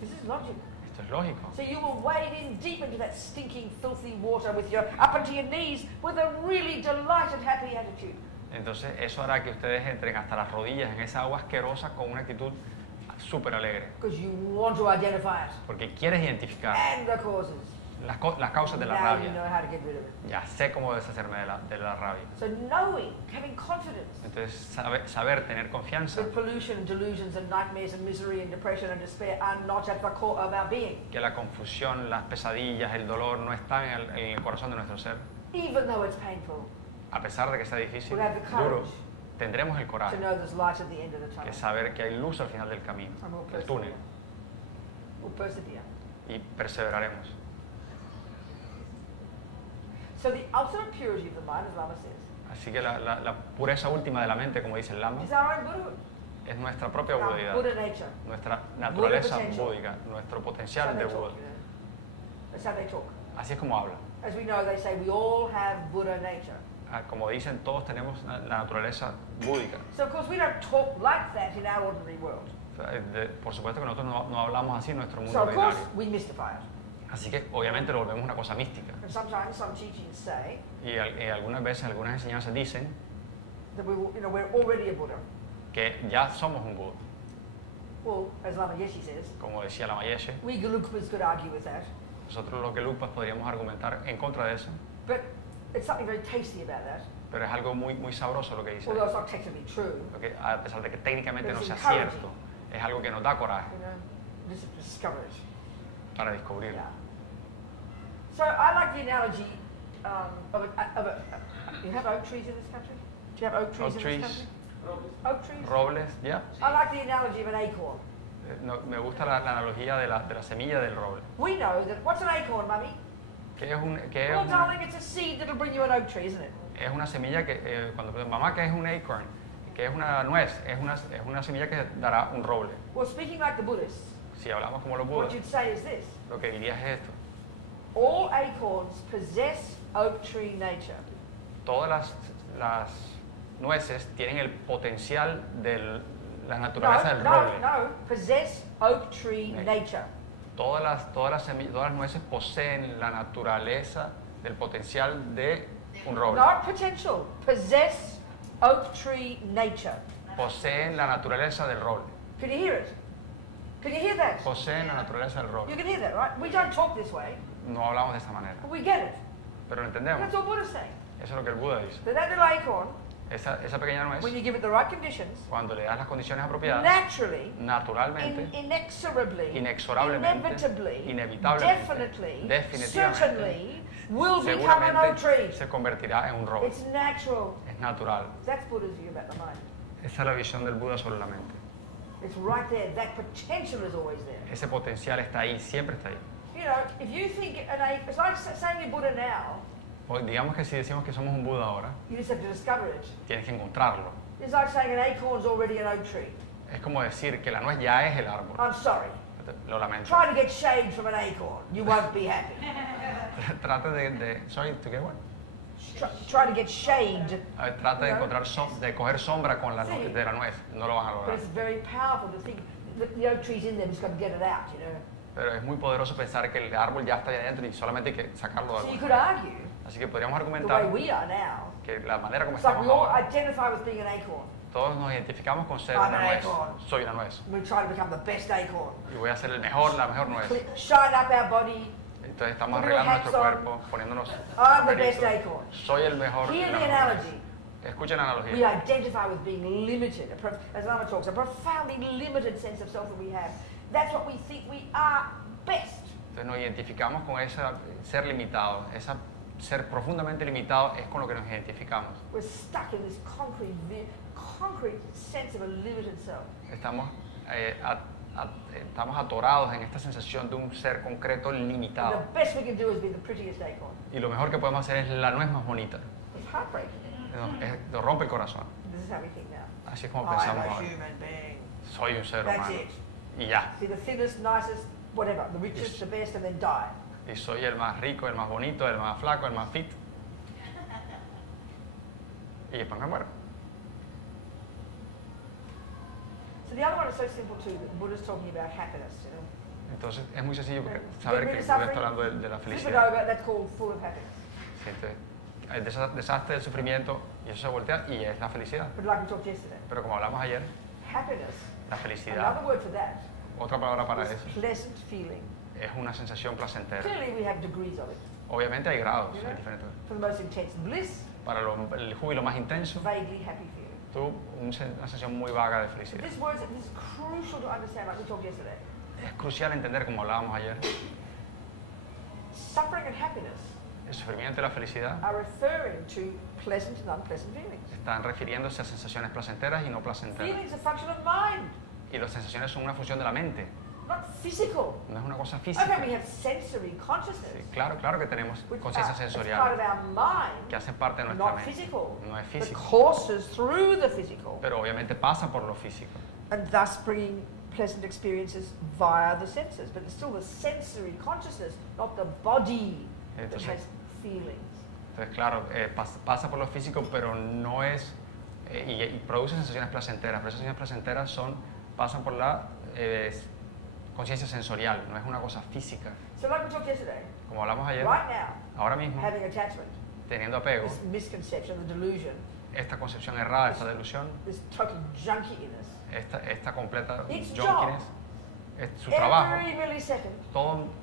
This is logic. Esto es lógico. So you will wade in deep into that stinking, filthy water with your up onto your knees with a really delighted, happy attitude. Entonces eso hará que ustedes entren hasta las rodillas en esa agua asquerosa con una actitud súper alegre. Because you want to identify it. Porque quieres identificar And the causes. las causas de la Now you know rabia. how to get rid of it. Ya sé cómo deshacerme de la rabia. So knowing, having confidence Entonces saber tener confianza that pollution, delusions and nightmares and misery and depression and despair are not at the core of our being. que la confusión, las pesadillas, el dolor no están en el corazón de nuestro ser. Even though it's painful, A pesar de que sea difícil, we'll have the duro, courage tendremos el to coraje know there's light at the end of the que tunnel. saber que hay luz al final del camino, And we'll del túnel, persevere. We'll persevere. y perseveraremos. So the ultimate purity of the mind, as Lama says, Así que la pureza última de la mente, como dice el Lama, is our own Buddhahood, es nuestra propia our Budeidad, Buddha nature. nuestra naturaleza potential. búdica, nuestro That's how potencial they de talk, Buda. you know. That's how they talk. Así es como habla. As we know, they say we all have Buddha nature. Como dicen, todos tenemos la naturaleza búdica. So of course we don't talk like that in our ordinary world. O sea, por supuesto que nosotros no hablamos así en nuestro mundo So of course ordinario. we mystify it. Así que obviamente lo volvemos una cosa mística. And sometimes some teachings say Y algunas veces, algunas enseñanzas dicen that we're already a Buddha. que ya somos un Buda. Well, as Lama Yeshe says, Como decía la Mayeshe, we Gelugpas could argue with that, nosotros los Gelugpas podríamos argumentar en contra de eso, but it's something very tasty about that. pero es algo muy sabroso lo que dice. Although it's not technically true, Porque a pesar de que técnicamente no It's sea encouraging. cierto, es algo que nos da coraje you know, just to discover it. para descubrirlo. Yeah. So I like the analogy you have oak trees in this country? Do you have oak trees Oak in trees. this country? Oak trees? Robles, ¿ya? I like the analogy of an acorn. Me gusta la analogía de la semilla del roble. We know that, what's an acorn, Mummy? Well, darling, it's a seed that'll bring you an oak tree, isn't it? Es una semilla que, cuando mamá, que es un acorn, que es una nuez, es una semilla que dará un roble. Well, speaking like the Buddhists, Si hablamos como los what budas, you'd say is this. lo que dirías es esto. All acorns possess oak tree nature. Todas las nueces tienen el potencial de la naturaleza del roble. No, possess oak tree Okay. nature. Todas las nueces poseen la naturaleza del potencial de un roble. Not potential, possess oak tree nature. Poseen la naturaleza del roble. Can you hear it? Can you hear that? Poseen la naturaleza del You roble. can hear that, right? We don't talk this way, No hablamos de esta manera, but we get it. pero lo entendemos. That's all Buddha's saying. Eso es lo que el Buda dice. But that little acorn, Esa pequeña nuez, when you give it the right conditions, cuando le das las condiciones apropiadas, naturally, naturalmente, inexorably, inexorablemente, inevitably, inevitablemente, definitely, definitivamente, certainly, will become an oak tree. seguramente se convertirá en un roble. It's natural. Es natural. That's Buddha's view about the mind. Esa es la visión del Buda sobre la mente. It's right there. That potential is always there. Ese potencial está ahí, siempre está ahí. You know, if you think it's like saying you're Buddha now, Hoy, digamos que si decimos que somos un Buda ahora, you just have to discover it. tienes que encontrarlo. It's like saying an acorn's already an oak tree. Es como decir que la nuez ya es el árbol. I'm sorry. Lo lamento. Try to get shade from an acorn. You won't be happy. Trate sorry, to get what? Try to get shade. A ver, trata de encontrar de coger sombra con Sí. de la nuez. No lo van a But lograr. it's very powerful to think that the oak tree's in there, just got to get it out, you know. Pero es muy poderoso pensar que el árbol ya está ahí adentro y solamente hay que sacarlo de So you algún could lado. argue Así que podríamos the argumentar way we are now. que la manera como It's like estamos we all ahora, identify with being an acorn. todos nos identificamos con ser I'm una an nuez. acorn. Soy una nuez. We try to become the best acorn. Y voy a ser la mejor nuez. Shine up our body. Entonces estamos Put little arreglando nuestro hats on. cuerpo, poniéndonos I'm the best sombreritos. acorn. Soy el mejor. Hear la the mejor nuez. analogy. Escuchen la We analogía. identify with being limited, as Lama talks, a profoundly limited sense of self that we have. That's what we think we are best. Entonces nos identificamos con ese ser limitado, ser profundamente limitado es con lo que nos identificamos. We're stuck in this concrete sense of a limited self. Estamos atorados en esta sensación de un ser concreto And limitado. the best we can do is be the prettiest acorn. Y lo mejor que podemos hacer es la nuez más bonita. It's heartbreaking. Nos rompe el corazón. This is how we think now. Así es como I am pensamos a ahora. human being. Soy un ser That's humano. it. Y ya. Be the thinnest, nicest, whatever, the richest, the best, and then die. Y soy el más rico, el más bonito, el más flaco, el más fit. Y después me muero. So the other one is so simple too. The Buddha's talking about happiness, you know. Entonces es muy sencillo Get saber rid que of el Buda suffering, está hablando de la flip it felicidad. over, that's called full of happiness. Sí, entonces, el desastre del sufrimiento y eso se voltea y es la felicidad. But like we talked yesterday, Pero como hablamos ayer, happiness, la another felicidad, word for that, otra palabra para is eso, pleasant feeling. es una sensación placentera. Clearly we have degrees of it. Obviamente hay grados, You know? hay diferentes. For the most intense bliss, Para el júbilo más intenso, vaguely happy feeling. tú una sensación muy vaga de But felicidad. this word is crucial to understand, like we talked yesterday. Es crucial entender, como hablábamos ayer, Suffering and happiness el sufrimiento y la felicidad are referring to pleasant and unpleasant feelings. están refiriéndose a sensaciones placenteras y no placenteras. Feelings are a function of mind, Y las sensaciones son una función de la mente, not physical. no es una cosa Okay, física. we have sensory consciousness, Sí, claro que tenemos which conciencia it's part sensorial of our mind, que hace parte de nuestra not mente. physical, No es but físico, courses through the physical, pero obviamente pasa por lo físico. and thus bringing pleasant experiences via the senses. But it's still the sensory consciousness, not the body, that Entonces- has feelings. Entonces, claro, pasa por lo físico, pero no es, y produce sensaciones placenteras, pero esas sensaciones placenteras pasan por la conciencia sensorial, no es una cosa física. So like we talked yesterday, Como hablamos ayer, right now, ahora mismo, having attachment, teniendo apego, this misconception, the delusion, esta concepción errada, esta delusión, this total junkiness, esta completa Its junkiness, su trabajo, every millisecond,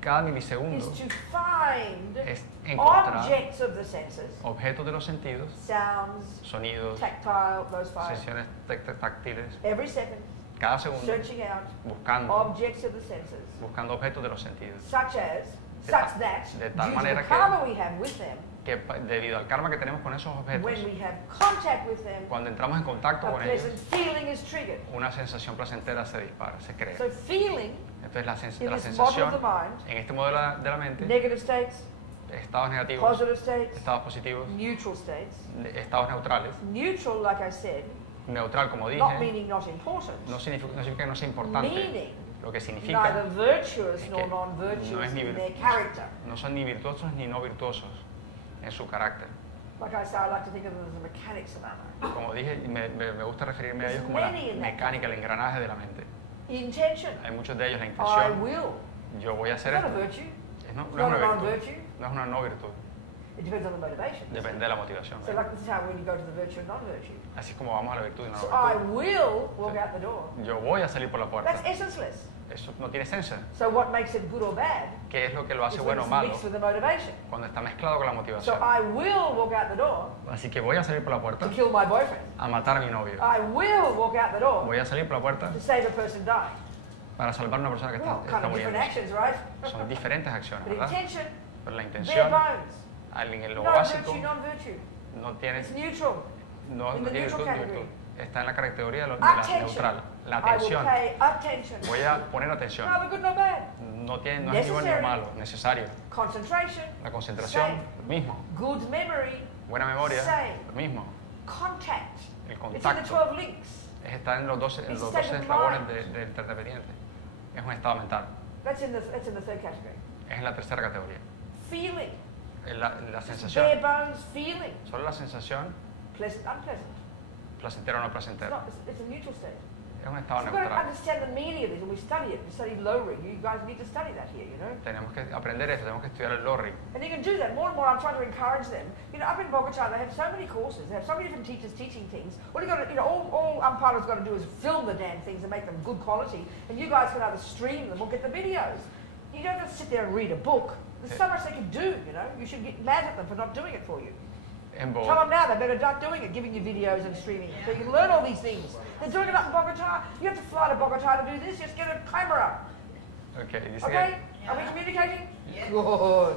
cada is milisegundo, to find es encontrar objects of the senses, objetos de los sentidos, sounds, sonidos, tactile, those five, sensaciones táctiles, every second, cada segundo, searching out buscando objects of the senses, objetos de los sentidos. such De that, tal due to the manera que- karma we have with them, Que debido al karma que tenemos con esos objetos, when we have contact with them, cuando entramos en contacto a con ellos, pleasant feeling is triggered. una sensación placentera se dispara, se crea. So feeling, Entonces la, in la this model sensación, of the mind, en este modelo de la mente, negative states, estados negativos, positive states, estados positivos, neutral states. estados neutrales. Neutral, like I said, Neutral, como not dije, meaning not important, no significa que no sea importante. meaning Lo que significa neither virtuous es nor que non-virtuous no es ni in vir- their character. no son ni virtuosos ni no virtuosos en su carácter. Like I say, I like to think of them as a mechanics amount. Como dije, me gusta referirme a There's ellos como la many in that. mecánica, el engranaje de la mente. Intention, Hay muchos de ellos, la I intención, will. yo voy a It's hacer not a esto. virtue. No, It's no es not una a virtud, non-virtue. no es una no virtud, It depends on the motivation. depende de la motivación. So like this is how when you go to the virtue and non-virtue. Así como vamos a la virtud y no So a I la virtud. will walk out the door. Yo voy a salir por la puerta. That's essenceless. eso no tiene esencia. So what makes it good or bad ¿Qué es lo que lo is hace when bueno o it's malo? mixed with the motivation. Cuando está mezclado con la So motivación. I will walk out the door Así que voy a salir por la puerta to kill my boyfriend. a matar a mi novio. I will walk out the door Voy a salir por la puerta to save a person dying. para salvar a una persona que Well, está kind of muriendo. different actions, right? Son diferentes acciones, But ¿verdad? intention, Pero la bare intención, bones. en lo No básico, virtue, non-virtue. no tiene, It's neutral. no in the tiene neutral virtud, category. virtud. Está en la categoría de la Attention. neutral. La I will atención. pay attention. Voy a poner atención. Neither good nor bad. No es ni bueno ni Necessary. malo, necesario. Concentration, La concentración, Same. lo mismo. good memory, Buena memoria, Same. lo mismo. contact. El It's in the contacto 12 links. está en los 12, It's los state 12 of eslabones mind. del interdependiente. Es un estado mental. That's in the third category. Es en la tercera categoría. Feeling, Es la bare sensación. bones feeling, Solo la sensación, pleasant, unpleasant. placentera o no It's placentera. not. It's a neutral state. Es un estado So we've got to neutral. understand the meaning of this, and we study it. We study lowering. You guys need to study that here, you know. Tenemos que aprender eso, tenemos que estudiar el lorry. And you can do that more and more. I'm trying to encourage them. You know, up in Bogota, they have so many courses. They have so many different teachers teaching things. What you got to, you know, all Umpara's got to do is film the damn things and make them good quality. And you guys can either stream them or get the videos. You don't have to sit there and read a book. There's so much they can do, you know. You should get mad at them for not doing it for you. En Tell Bogotá, them now they better start doing it, giving you videos and streaming it. So you can learn all these things. They're doing it up in Bogota. You have to fly to Bogota to do this. Just get a camera. okay, dice Okay? que Are we communicating? Good.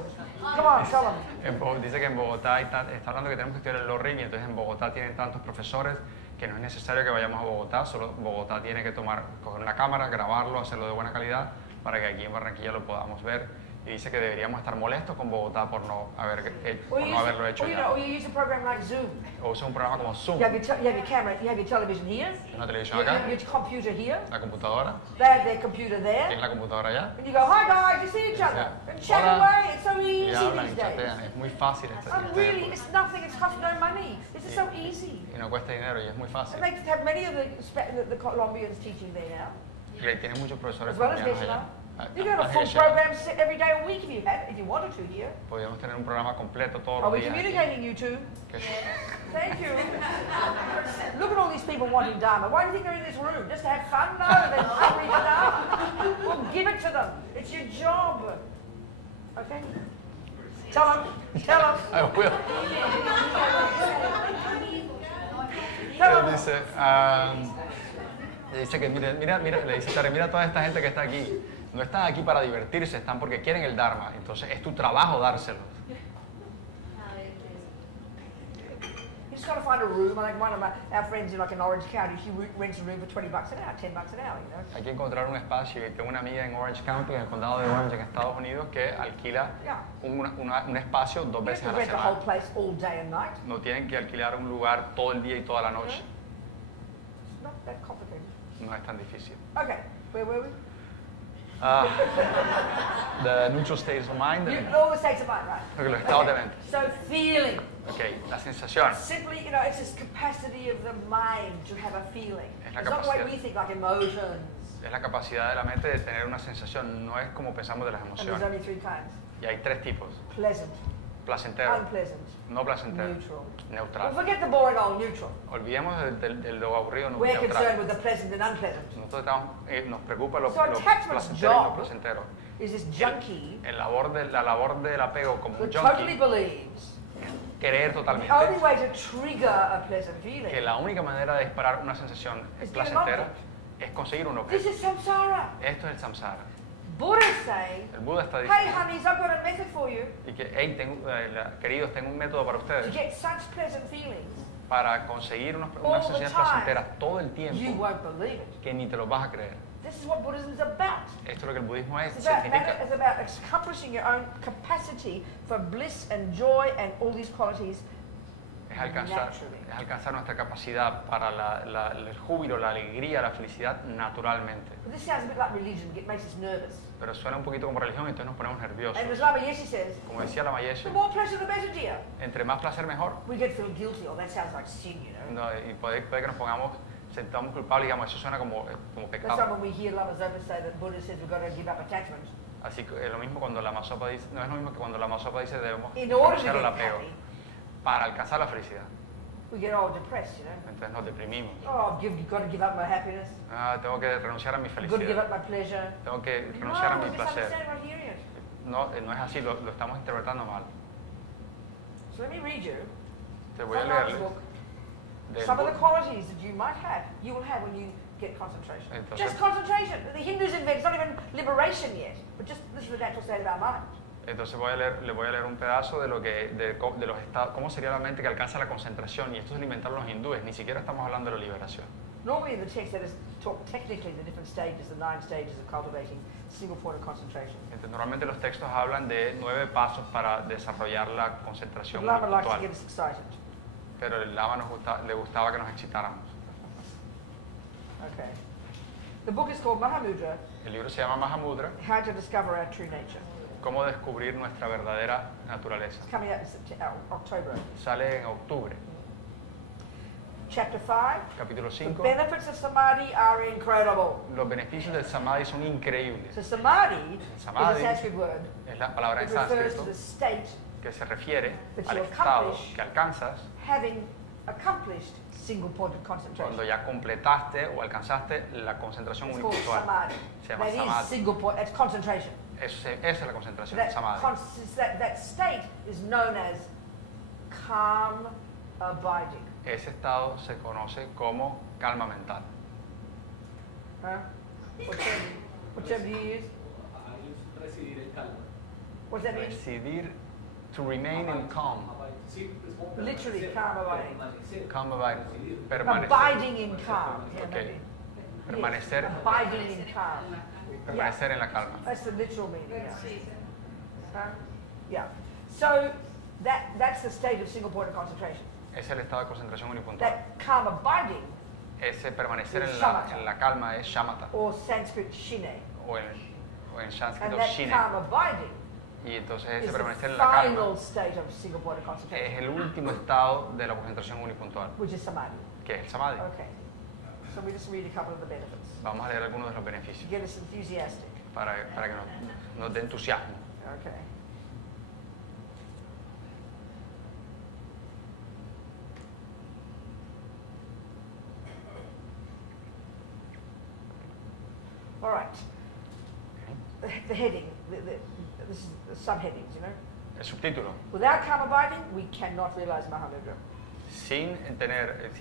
Come on, tell them. Dice que en Bogotá está hablando que tenemos que estudiar el lorry y entonces en Bogotá tienen tantos profesores que no es necesario que vayamos a Bogotá, solo Bogotá tiene que coger una cámara, grabarlo, hacerlo de buena calidad para que aquí en Barranquilla lo podamos ver. Y dice que deberíamos estar molestos con Bogotá por no haberlo hecho ya. Or you use a program like Zoom. O usa un programa como Zoom, You have your camera, you have your television here, una televisión you acá, have your computer here, la computadora, they have their computer tiene there, la computadora allá, and you go, hi guys, you see each other, and chat Hola. away. It's so y easy hablan these y chatean. days. Es muy fácil And really, it's nothing, it's cost no money. This is so easy. y no cuesta dinero y es muy fácil. And they have many of the Colombians teaching there now, Y tiene muchos profesores as well as colombianos Vietnam. allá. You can have a full Allá. program every day a week if you wanted to here. Podríamos tener un programa completo todos Are los we días. aquí. communicating, you two? Que- Thank you. Look at all these people wanting Dharma. Why do you think they're in this room? Just to have fun? No, they're hungry for Dharma. Well, give it to them. It's your job. Okay? Tell them. Tell them. I will. Tell Él them. dice, le dice que mira, le dice, Tere, mira toda esta gente que está aquí. No están aquí para divertirse, están porque quieren el Dharma. Entonces es tu trabajo dárselo. You just got to find a room. I think one of our friends in Orange County, she rents a room for $20 an hour, $10 an hour, you know. Hay que encontrar un espacio. Y tengo una amiga en Orange County, en el condado de Orange, en Estados Unidos, que alquila Yeah. un espacio 2 You veces have a to la rent the whole semana. place all day and night. No tienen que alquilar un lugar todo el día y toda la noche. It's not that complicated. No es tan difícil. Okay, where were we? The neutral states of mind, All the states of mind, right? los estados de mente. So feeling. Ok, la sensación. Simply, you know, it's this capacity of the mind to have a feeling. Es la It's not the way capacidad. we think, like emotions. Es la capacidad de la mente de tener una sensación, no es como pensamos de las And there's emociones. only 3 kinds. Y hay 3 tipos, Pleasant, placentero, unpleasant, no placentero, neutral. Well, neutral. forget the boring old neutral. Olvidemos de lo aburrido We're concerned neutral. with the pleasant and unpleasant. Nosotros nos preocupa lo So attachment's placentero y lo job placentero. is this junkie La labor del apego como un who totally junkie, believes creer the only totalmente way to trigger a pleasant que feeling la única manera de disparar una sensación is get an placentera object. es conseguir un This objeto. is samsara. Esto es el samsara. Buddha is saying, El Buda está hey diciendo honeys, I've got a method for you y que, hey, queridos, tengo un método para to ustedes get such pleasant feelings. para conseguir All unas the sensaciones time. placenteras todo el You tiempo won't believe it. que ni te lo vas a creer. This is what Buddhism is about. Esto es lo que el budismo es. It's about, Significa, it's about accomplishing your own capacity for bliss and joy and all these qualities es alcanzar nuestra capacidad para el júbilo, la alegría, la felicidad naturalmente. But this sounds a bit like religion. It makes us nervous. Pero suena un poquito como religión y entonces nos ponemos nerviosos. And as Lama Yeshe says, Como decía la Mayeshe, the more pleasure, the better, dear. entre más placer mejor. We get feel guilty. Oh, that sounds like sin, you know. No, y puede que nos sentamos culpables y digamos, eso suena como That's why pecado. when we hear Lama Zopa say that Buddha says we've got to give up attachment Así que es lo mismo cuando la Masopa dice, no es lo mismo que cuando la Masopa dice debemos in order to renunciar get al apego happy. para alcanzar la felicidad. We get all depressed, you know. Entonces nos deprimimos. Oh, you've got to give up my happiness. Tengo que renunciar a mi I've got to give felicidad. up my pleasure. Tengo que renunciar a No, mi we're placer. misunderstanding right here. No, no es así, lo estamos interpretando mal. So let me read you Te voy a from Mark's leer book del some of the book. qualities that you might have, you will have when you get concentration. Entonces- Just concentration. The Hindus invent, it's not even liberation yet, but just this is the natural state of our mind. Entonces le voy a leer un pedazo de de los estados, cómo sería la mente que alcanza la concentración, y esto se lo inventaron los hindúes, ni siquiera estamos hablando de la liberación. Normally in the text they just talk technically the different stages, the 9 stages of cultivating single point of concentration. Entonces, normalmente los textos hablan de 9 pasos para desarrollar la The concentración Lama likes to puntual, get us excited. pero el Lama le gustaba que nos excitáramos. Okay. The book is called Mahamudra, El libro se llama Mahamudra, How to Discover Our True Nature. cómo descubrir nuestra verdadera naturaleza. It's coming out in October. Sale en octubre. Chapter 5. Capítulo The 5. benefits of samadhi are incredible. Los beneficios del samadhi son increíbles. So samadhi, Samadhi is a Sanskrit word. Es la palabra en It refers to sánscrito the state que se refiere that al you estado accomplish que alcanzas having accomplished single point of concentration. cuando ya completaste o alcanzaste la concentración It's called unipuntual. samadhi. Se llama That is samadhi. single point, that's concentration. Esa es la concentración, That, samadhi. that state is known as calm abiding. Ese estado se conoce como calma mental. Huh? What term do you use? Residir en calma. What does that mean? Residir, to remain in calm. Sí, es como Literally, permanecer, calm abiding. permanecer, Calm abiding. residir. Permanecer. Abiding in calm. Yeah, Okay. maybe. Permanecer, Yes, abiding in calm. permanecer en la calma. That's the literal meaning. Yeah. Huh? Yeah. So that's the state of single point of concentration. Es el estado de concentración unipuntual. That calm abiding, Ese permanecer Es en shamatha. la calma es shamatha, or Sanskrit shine, o en and sánscrito that shine. calm abiding Y entonces is ese the permanecer en la calma final state of single point of es concentration, el último estado de la concentración unipuntual, which is samadhi. que es el samadhi. Okay. So we just read a couple of the benefits. Vamos a leer algunos de los To beneficios get us enthusiastic. para que nos dé entusiasmo. Okay. All right. The heading, this is the subheadings, you know. El subtítulo. Without calm abiding, we cannot realize Mahamudra. Sin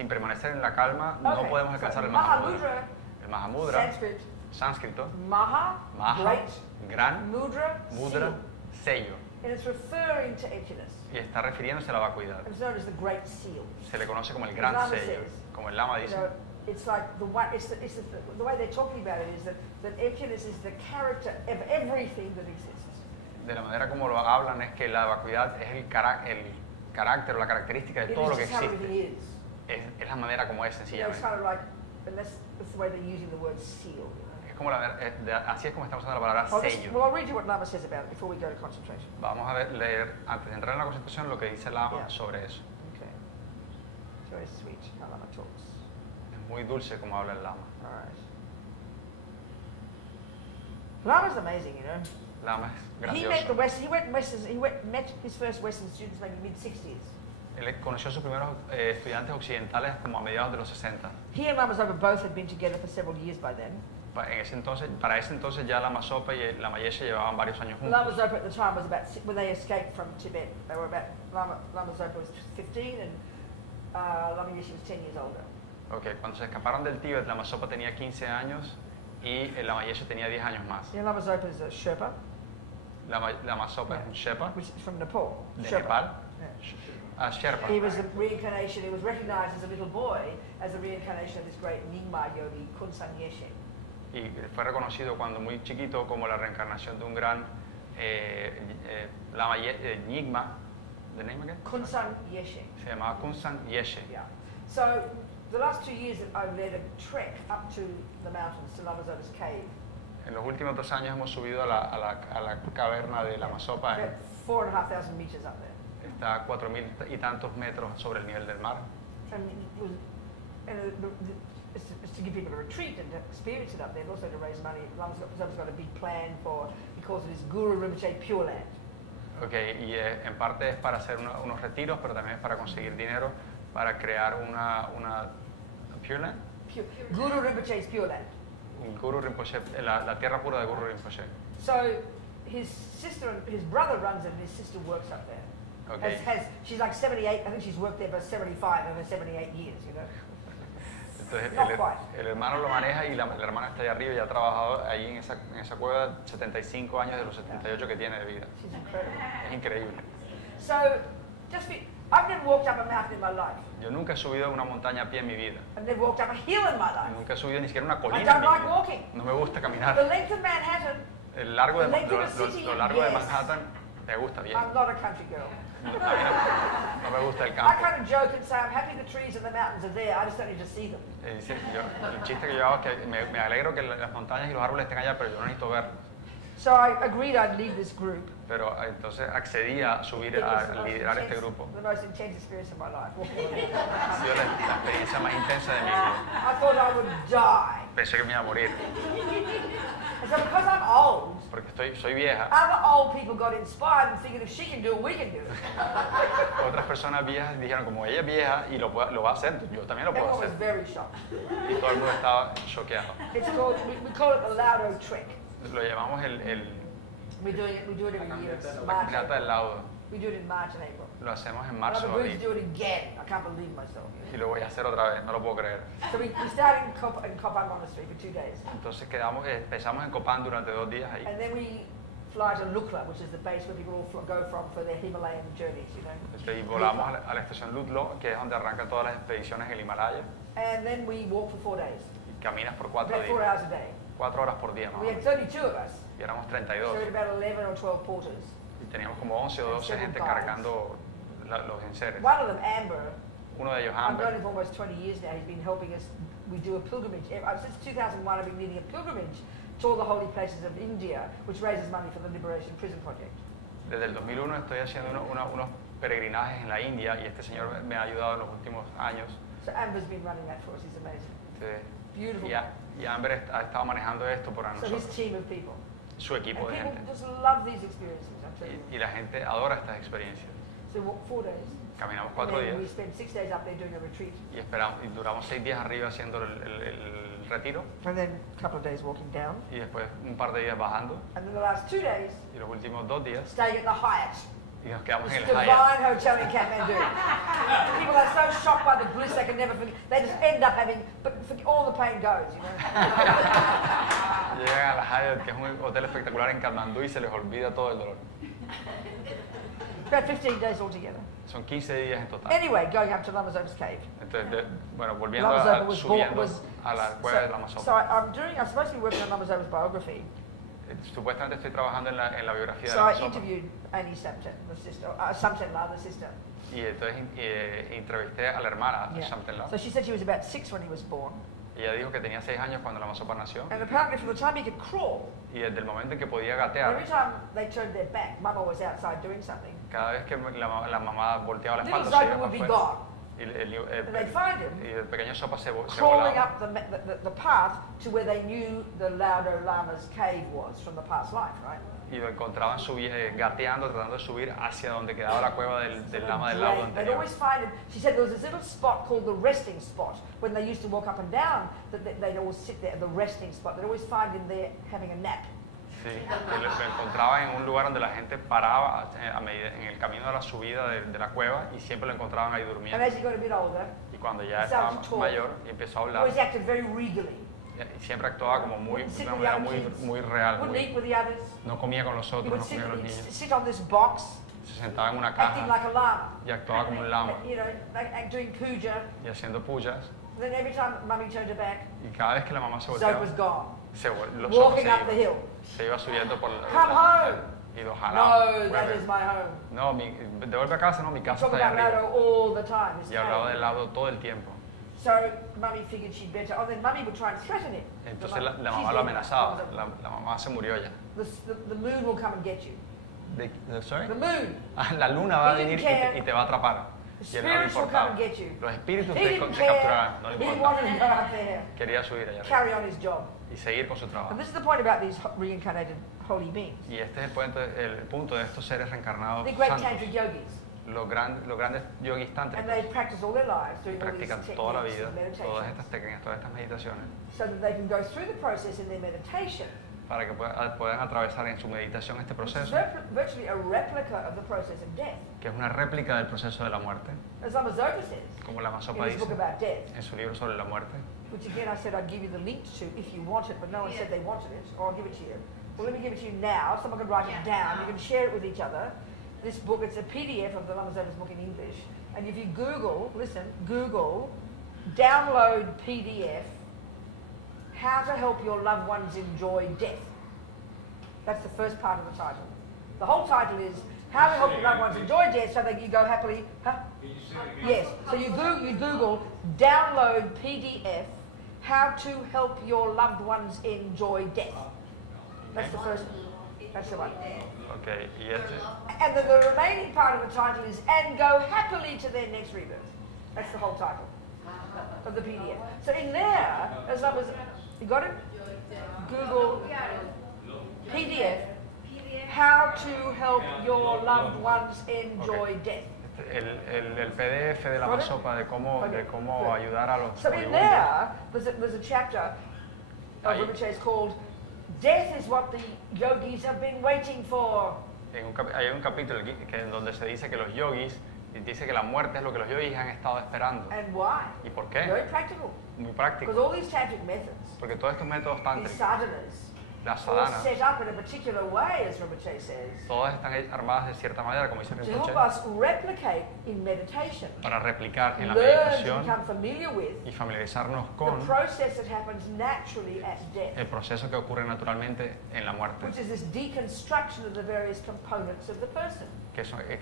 permanecer en la calma, no Okay, podemos so alcanzar el Mahamudra. Mahamudra, El Mahamudra, Sanskrit, sánscrito, Maha, Maha, great, gran, Mudra, mudra, seal. sello. And it's referring to emptiness. Y está refiriéndose a la vacuidad. It's known as the Great Seal. Se le conoce como el gran Lama sello. says, Como el Lama You dice, know, it's like the way they're talking about it is that emptiness is the character of everything that exists. de la manera como lo hablan, es que la vacuidad es el carácter o la característica de It todo lo is que just how everything existe. is. Es la manera como es, You know, it's sencillamente. kind of like, and that's the way they're using the word seal. You know. Es como así es como estamos usando la palabra sello. I'll read you what Lama says about it before we go to concentration. Vamos a leer, antes de entrar en la concentración, lo que dice Lama Yeah. sobre eso. Okay. It's very sweet how Lama talks. Es muy dulce como habla el Lama. All right. Lama's amazing, you know. Lama es He met the grandioso. met his first Western students maybe mid-60s. Él conoció a sus primeros estudiantes occidentales como a mediados de los 60. He and Lama Zopa both had been together for several years by then. Para ese entonces ya Lama Zopa y Lama Yeshe llevaban varios años Lama juntos. Zopa at the time was about, when they escaped from Tibet, they were about, Lama Zopa was 15 and Lama Yeshe was 10 years older. Okay, cuando se escaparon del Tíbet, Lama Zopa tenía 15 años y Lama Yeshe tenía 10 años más. Yeah, Lama Zopa is a Sherpa, Lama Zopa es un Sherpa which is from Nepal. de Sherpa. Nepal. Yeah. Sherpa. He was a reincarnation, he was recognized as a little boy as a reincarnation of this great Nyingma yogi, Kunsan Yeshe. Y fue reconocido cuando muy chiquito como la reencarnación de un gran Lama Nyingma. ¿The name again? Kunsan Yeshe. Se llamaba Kunsan Yeshe. Yeah. So the last 2 years I've led a trek up to the mountains, to Lama Zopa's cave. En los últimos 2 años hemos subido a la caverna de Lama Zopa. About 4,500 meters up there. Está a 4.000 y tantos metros sobre el nivel del mar. And it was, it's to give people a retreat and to experience it up there, and also to raise money. Lama Zopa's got a big plan for, he calls it his Guru Rinpoche Pure Land. Okay, y en parte es para hacer unos retiros, pero también es para conseguir dinero para crear una Pure Land, Guru Rinpoche's Pure Land. un Guru Rinpoche, la tierra pura de Guru Rinpoche. So his sister and his brother runs it, and his sister works up there. Okay. She's like 78. I think she's worked there for 75 of her 78 years. You know. Entonces Not quite. el hermano lo maneja y la hermana está allá arriba y ha trabajado ahí en esa cueva 75 años de los 78 que tiene de vida. She's incredible. Es increíble. So I've never walked up a mountain in my life. Yo nunca he subido una montaña a pie en mi vida. I've never walked up a hill in my life. Nunca he subido ni siquiera una I colina en don't mi like vida. walking. No me gusta The caminar. length of Manhattan, El largo de, The length of the city, lo largo de yes. Manhattan me gusta bien. I'm not a country girl. A mí no me gusta el I campo. kind of joke and say I'm happy the trees and the mountains are there. I just don't need to see them. El chiste que yo hago es que me alegro que las montañas y los árboles estén allá, pero yo no necesito verlos. So I agreed I'd lead this group. Pero entonces accedí a subir a liderar este grupo. The most intense experience of my life. walking on it. Ha sido la experiencia más intensa de mi vida. I thought I would die. Pensé que me iba a morir, And so because I'm old, porque soy vieja. other old people got inspired and figured if she can do it, we can do it. Otras personas viejas dijeron, como ella es vieja y lo va a hacer, yo también lo puedo Everyone was hacer. very shocked. Y todo el mundo estaba choqueado. It's called, we call it the Laudo Trek. Lo llamamos We do it every year. It's la March, caminata del April. laudo. We do it in March and April. Lo hacemos en And marzo I'm o going to abril. do it again. I can't believe myself. Y lo voy a hacer otra vez, no lo puedo creer. So we started in Kopan Monastery for 2 days. Entonces empezamos en Copán durante 2 días ahí. And then we fly to Lukla, which is the base where people all go from for their Himalayan journeys, you know. Y volamos a la estación Lutlo, que es donde arrancan todas las expediciones en el Himalaya. And then we walk for 4 days. Y caminas por 4 About 4 días, hours a day. 4 horas por día más o We had menos. 32 of us. Y éramos So 32. we had about 11 or 12 porters. Y teníamos como 11 o 12 gente cargando los enseres. One of them, Amber, Uno de ellos, I've known Amber, him for almost 20 years now. He's been helping us. We do a pilgrimage. Since 2001, I've been leading a pilgrimage to all the holy places of India, which raises money for the Liberation Prison Project. desde el 2001 estoy haciendo unos peregrinajes en la India y este señor me ha ayudado en los últimos años. So Amber's been running that for us. He's amazing. Beautiful. Y Amber ha estado manejando esto para So his nosotros, team of people. su equipo And de people gente. just love these experiences, I tell you. Y la gente adora estas experiencias. So we walk 4 days. Caminamos And 4 then we días spend 6 days up there doing a retreat. y duramos 6 días arriba haciendo el retiro And then a couple of days walking down. y después un par de días bajando And then the last 2 days, y los últimos 2 días staying at the Hyatt. y nos quedamos en This el Hyatt. divine hotel in Kathmandu. People are so shocked by the bliss they can never forget. They just end up having, but all the pain goes, you know. Llegan a la Hyatt, que es un hotel espectacular en Katmandú y se les olvida todo el dolor. About 15 days altogether. Son 15 días en total. Anyway, going up to Lama Zopa's cave. Entonces, bueno, volviendo Lama Zopa was subiendo a la cueva del Lama so Zopa. I'm supposed to be working on Lama Zopa's biography. Supuestamente estoy trabajando en la biografía de So Lama I Zopa. interviewed Annie Samten, the sister, Samten La, the sister. Y entonces entrevisté a la hermana, Yeah. Samten La. So she said she was about 6 when he was born. Y ella dijo que tenía 6 años cuando Lama Zopa nació. And apparently from the time he could crawl, Y desde el momento en que podía every gatear, time they turned their back, Mama was outside doing something. cada vez que la mamá volteaba la Little espalda, se Zopa iba would para be afuera. gone. Y And they'd find him el pequeño Sopa se crawling volaba. up the path to where they knew the Laudo Lama's cave was from the past life, right? Y lo encontraban gateando, tratando de subir hacia donde quedaba la cueva del lama del laudo They'd anterior. always find him. She said there was this little spot called the resting spot when they used to walk up and down. That they'd always sit there at the resting spot. They'd always find him there having a nap. Sí, que lo encontraba en un lugar donde la gente paraba en el camino de la subida de la cueva y siempre lo encontraban ahí And durmiendo. as he got a bit older, Y cuando ya he started estaba to talk. mayor y empezó a he hablar, always acted very regally. y siempre actuaba como muy, Wouldn't de sit una with the manera other muy, kids. muy real. Wouldn't eat Muy, with the others. no comía con los He otros, would no comía con los niños. sit on this box, Se sentaba en una acting caja like a lama. y actuaba como un lama You know, doing puja. y haciendo puyas. Then every time Mummy turned her back, Y cada vez que la mamá se volteaba, Zopa's gone. los ojos Walking up the hill. se iba subiendo por Come home. y lo jalaba. No, that is my home. No, devuelve a casa, no, mi casa Talk está about allá arriba. Laudo all the time. This Y hablaba cave. del lado todo el tiempo. So Mummy figured she'd better. Oh, then Mummy would try and threaten him. Entonces la She's mamá lo dead now. amenazaba. La mamá se murió ya. The moon will come and get you. Sorry? The moon. La luna va a He venir didn't care. y te va a atrapar. The Y él no le spirits will come importaba. and get you. Los espíritus He te didn't capturarán, no care. le He importaba. wanted to go up there, Quería subir allá arriba carry on his job. y seguir con su trabajo. And this is the point about these reincarnated holy beings. Y este es el punto de estos seres reencarnados The great santos. tantric yogis. los grandes yogis And tántricos they practice all their lives doing all these practican techniques toda la vida and todas meditations estas técnicas, todas estas meditaciones, so that they can go through the process in their meditation, para que puedan atravesar en su meditación este which is proceso, virtually a replica of the process of death. que es una réplica del proceso de la muerte, As Lama Zopa says como Lama in Zopa his book dice about death, en su libro sobre la muerte, which again I said I'd give you the link to if you want it, but no one said they wanted it, or I'll give it to you. Well, let me give it to you now. Someone can write it down. You can share it with each other. This book, it's a PDF of the Lama Zopa's book in English. And if you Google, listen, Google, download PDF, how to help your loved ones enjoy death. That's the first part of the title. The whole title is how to help your loved ones enjoy death so that you go happily. Huh? Yes. So you Google download PDF, how to help your loved ones enjoy death. That's the first. That's the one. okay, y este, And the remaining part of the title is and go happily to their next rebirth. That's the whole title of the PDF. So in there, as long as you got it, Google PDF, how to help your loved ones enjoy death. el PDF de Lama Zopa de cómo ayudar a los So in moribundos. there, there's a chapter of Ahí. Rinpoche called "Death is what the yogis have been waiting for." Hay un capítulo donde se dice que los yogis, dice que la muerte es lo que los yogis han estado esperando. And why? ¿Y por qué? Very practical. Muy Because práctico. all these tantric methods, Porque todos estos métodos these tántricos, sadhanas, las all sadhanas, set up in a particular way, as Rinpoche says, todas están armadas de cierta manera, como dice to Rinpoche, help us replicate in meditation, para replicar en la learn to meditación become familiar with y familiarizarnos the con process that happens naturally at death, el proceso que ocurre naturalmente en la muerte, which is this deconstruction of the various components of the person, que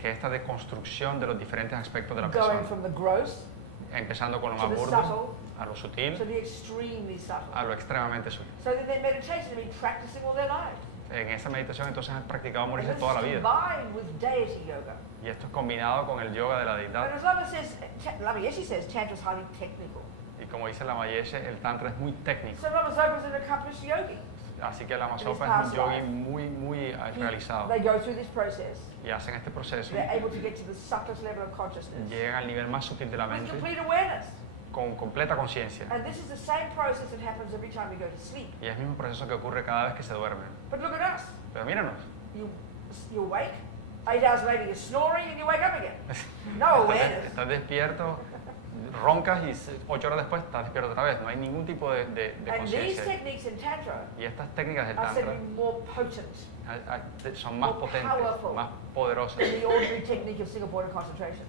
esta deconstrucción de los diferentes aspectos de la going persona, from the gross empezando con lo to más the burdo, subtle a lo sutil, to the extremely subtle. a lo extremadamente sutil. So that their meditation have been practicing all their life. En esa meditación entonces han practicado And morirse this toda la is vida. combined with deity yoga. Y esto es combinado con el yoga de la And deidad. as Lama says, Lama Yeshe says, Tantra is highly technical. Y como dice la Mayeshe, el tantra es muy técnico. So Lama Zopa is an accomplished yogi. Así que la In his Masopa es past un yogi life. muy realizado. They go through this process. Y hacen este proceso, They're able to get to the subtlest level of consciousness llegan al nivel más sutil de la with mente complete awareness. con completa conciencia. And this is the same process that happens every time we go to sleep. Y es el mismo proceso que ocurre cada vez que se duermen. But look at us. Pero míranos, You wake, 8 hours later you're snoring and you wake up again. No awareness. estás despierto, roncas y 8 horas después estás despierto otra vez. No hay ningún tipo de And these conciencia. techniques in Tantra Y estas técnicas del are said to tantra be more potent son más more potentes, powerful más poderosas than the ordinary technique of single point of concentration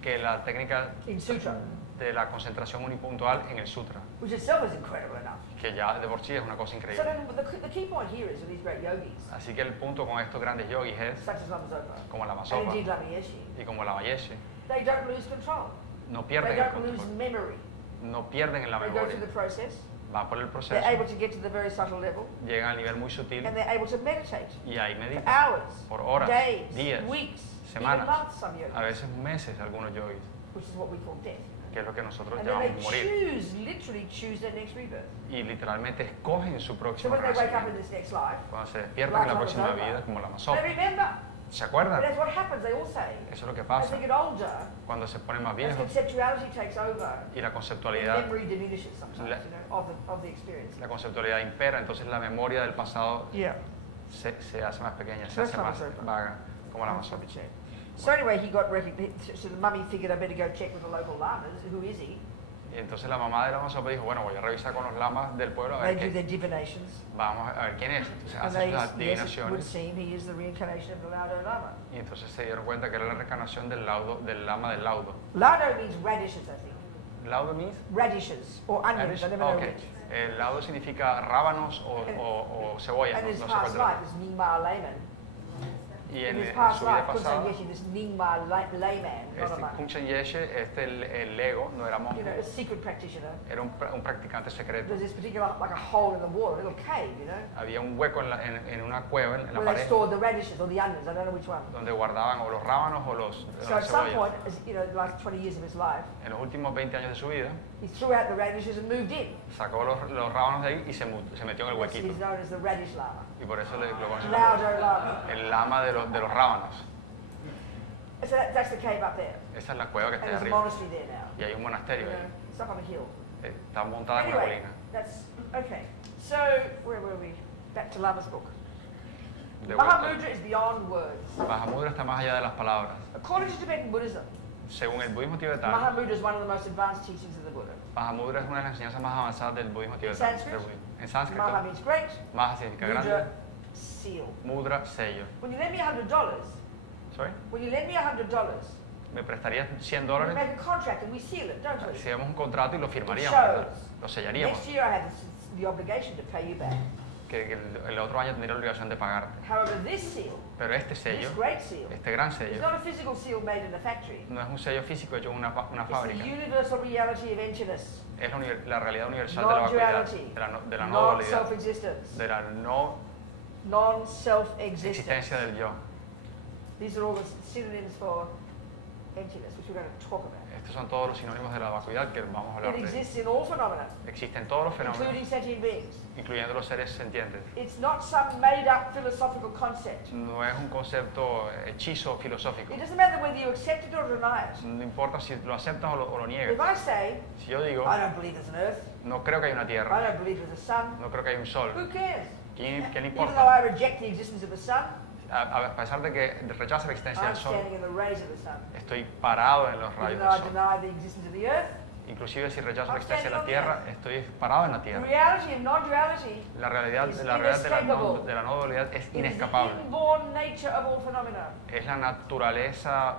que la técnica in Sutra, de la concentración unipuntual en el sutra, which itself is incredible enough. que ya de por sí es una cosa So increíble. then the key point here is with these great yogis, Así que el punto con estos grandes yogis es, such as Lama Zopa, como la and Masopa indeed Lama Yeshe, y como la Mayeshe, they don't lose control. no They pierden el don't lose control, memory. no pierden en la They go memoria, through the process. van por el They're proceso, able to get to the very subtle level, llegan al nivel muy sutil and they're able to meditate y ahí for meditan hours, por horas, days, días, weeks, semanas, even months. Some yogis, a veces meses algunos yogis, which is what we call death. que es lo que nosotros And then they llamamos morir, literally choose their next rebirth. y literalmente escogen su So próximo when they wake up in renacimiento. this next life, Cuando se despiertan en la próxima vida, como la they Masopa, remember. ¿se But acuerdan? that's what happens, they all say. Eso es lo que As pasa they get older, cuando se ponen más as viejos conceptuality takes over, y la their conceptualidad memory diminishes sometimes, La- of the experience. la conceptualidad impera, entonces la memoria del pasado Yeah. se hace más pequeña, se That's hace not más a circle. vaga, como la Masopa. So anyway, he got recognized. So the mummy figured I better go check with the local lamas. Who is he? Y entonces la mamá de la Masopa dijo, bueno, voy a revisar con los lamas del pueblo a They ver, do their divinations. vamos a ver quién es. Entonces And hace they, las yes, it would adivinaciones seem he is the reincarnation of the Laudo Lama. y entonces se dieron cuenta que era la reencarnación del lama del laudo. Laudo means radishes, I think. ¿Laudo means? Radishes or onions. I never know Ok. which. El laudo significa rábanos o cebollas, And no, his no sé past cuál life is Nyingma layman. Y In en his su past vida life, Kunsan pasada, Yeshe, this Nyingma layman, not a este monk. Kunchen Yeshe, el ego, no era You monje, know, a secret practitioner. era un practicante secreto. There's this particular, like a hole in the wall, a little cave, you know, Había un hueco en una cueva, en la where they pared, stored the radishes or the onions. I don't know which one. donde guardaban o los rábanos o So las at some cebollas. point, you know, the last 20 years of his life, En los últimos 20 años de su vida, he threw out the radishes and moved in. sacó los rábanos de ahí y se metió en el Yes, huequito. he's known as the radish lama. Y por eso lo conocen como Laudo Lama. el lama de los rábanos. So that's the cave up there. Esa es la cueva que And está ahí there's a arriba. monastery there now. Y hay un monasterio You ahí. know, it's up on a hill. Está montada en una Anyway, colina. that's okay. So where were we? Back to Lama's book. De vuelta. Mahamudra is beyond words. Mahamudra está más allá de las palabras. According to Tibetan Buddhism, Según el budismo tibetano, Mahamudra is one of the most advanced teachings of the Buddha. Mahamudra es una de las enseñanzas más avanzadas del budismo tibetano. Sanskrit? En sánscrito, Maha means great. Maha significa Mudra, grande, seal. mudra, sello. When you lend me $100, Sorry. when you lend me $100, ¿Me prestarías we $100? make a contract and we seal it, don't we? Si hacemos un contrato y lo firmaríamos, It ¿verdad? shows. Lo sellaríamos. Next year I have the obligation to pay you back. Que el otro año tendría la obligación de pagarte. However, this seal, Pero este sello, this great seal, este gran is sello, not a physical seal made in a factory. no es un sello físico hecho en una It's the fábrica. universal reality of emptiness, Es la realidad universal de la vacuidad, non-duality, de la no dualidad, non-self-existence, de la no non-self-existence. existencia del yo. These are all the synonyms for emptiness, which we're going to talk about. Estos son todos los sinónimos de la vacuidad que vamos a hablar It de. exists in all phenomena, Existen todos los fenómenos, including sentient beings. incluyendo los seres sentientes. It's not some made-up philosophical concept. No es un concepto hechizo filosófico. It doesn't matter whether you accept it or deny it. No importa si lo aceptas o lo niegas. If I say, Si yo digo, I don't believe there's an earth, no creo que hay una I tierra, don't believe there's a sun, no creo que hay un sol, who cares? ¿quién le Even though importa? I reject the existence of the sun, A pesar de que rechaza la existencia I'm del sol, standing in the rays of the sun. estoy parado en los Even rayos though I del sol. deny the existence of the earth, Inclusive si rechazo la I'm existencia de la standing on tierra, estoy parado en la the tierra. reality of non-duality La realidad, is la realidad inescapable. de la no dualidad es is the inescapable. inborn nature of all phenomena. Es la naturaleza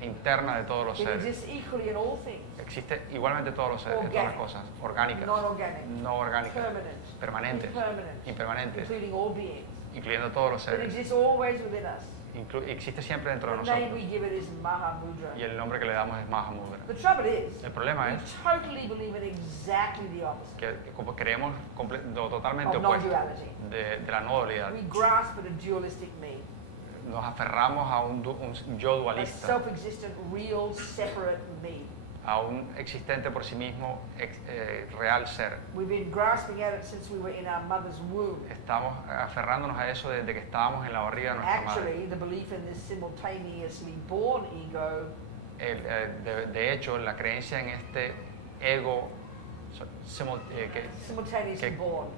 interna de todos los It seres. exists equally in all things, Existe igualmente en todos los seres, en todas las cosas, orgánicas, non-organic, no orgánicas, permanent, permanentes, impermanent, impermanentes, including all beings. incluyendo todos los It seres. exists always within us. Existe siempre dentro de The name nosotros we give it is Mahamudra. y el nombre que le damos es Mahamudra. The trouble is, El problema we es totally believe in exactly the opposite que como creemos lo totalmente of opuesto non-duality. de la no dualidad. We grasp at a dualistic me, Nos aferramos a un yo a dualista, self-existent, real, separate me. a un existente por sí mismo real ser. We've been grasping at it since we were in our mother's womb. Estamos aferrándonos a eso desde que estábamos en la barriga de nuestra madre. Actually, the belief in this simultaneously born ego De hecho, la creencia en este ego simultaneously que- born.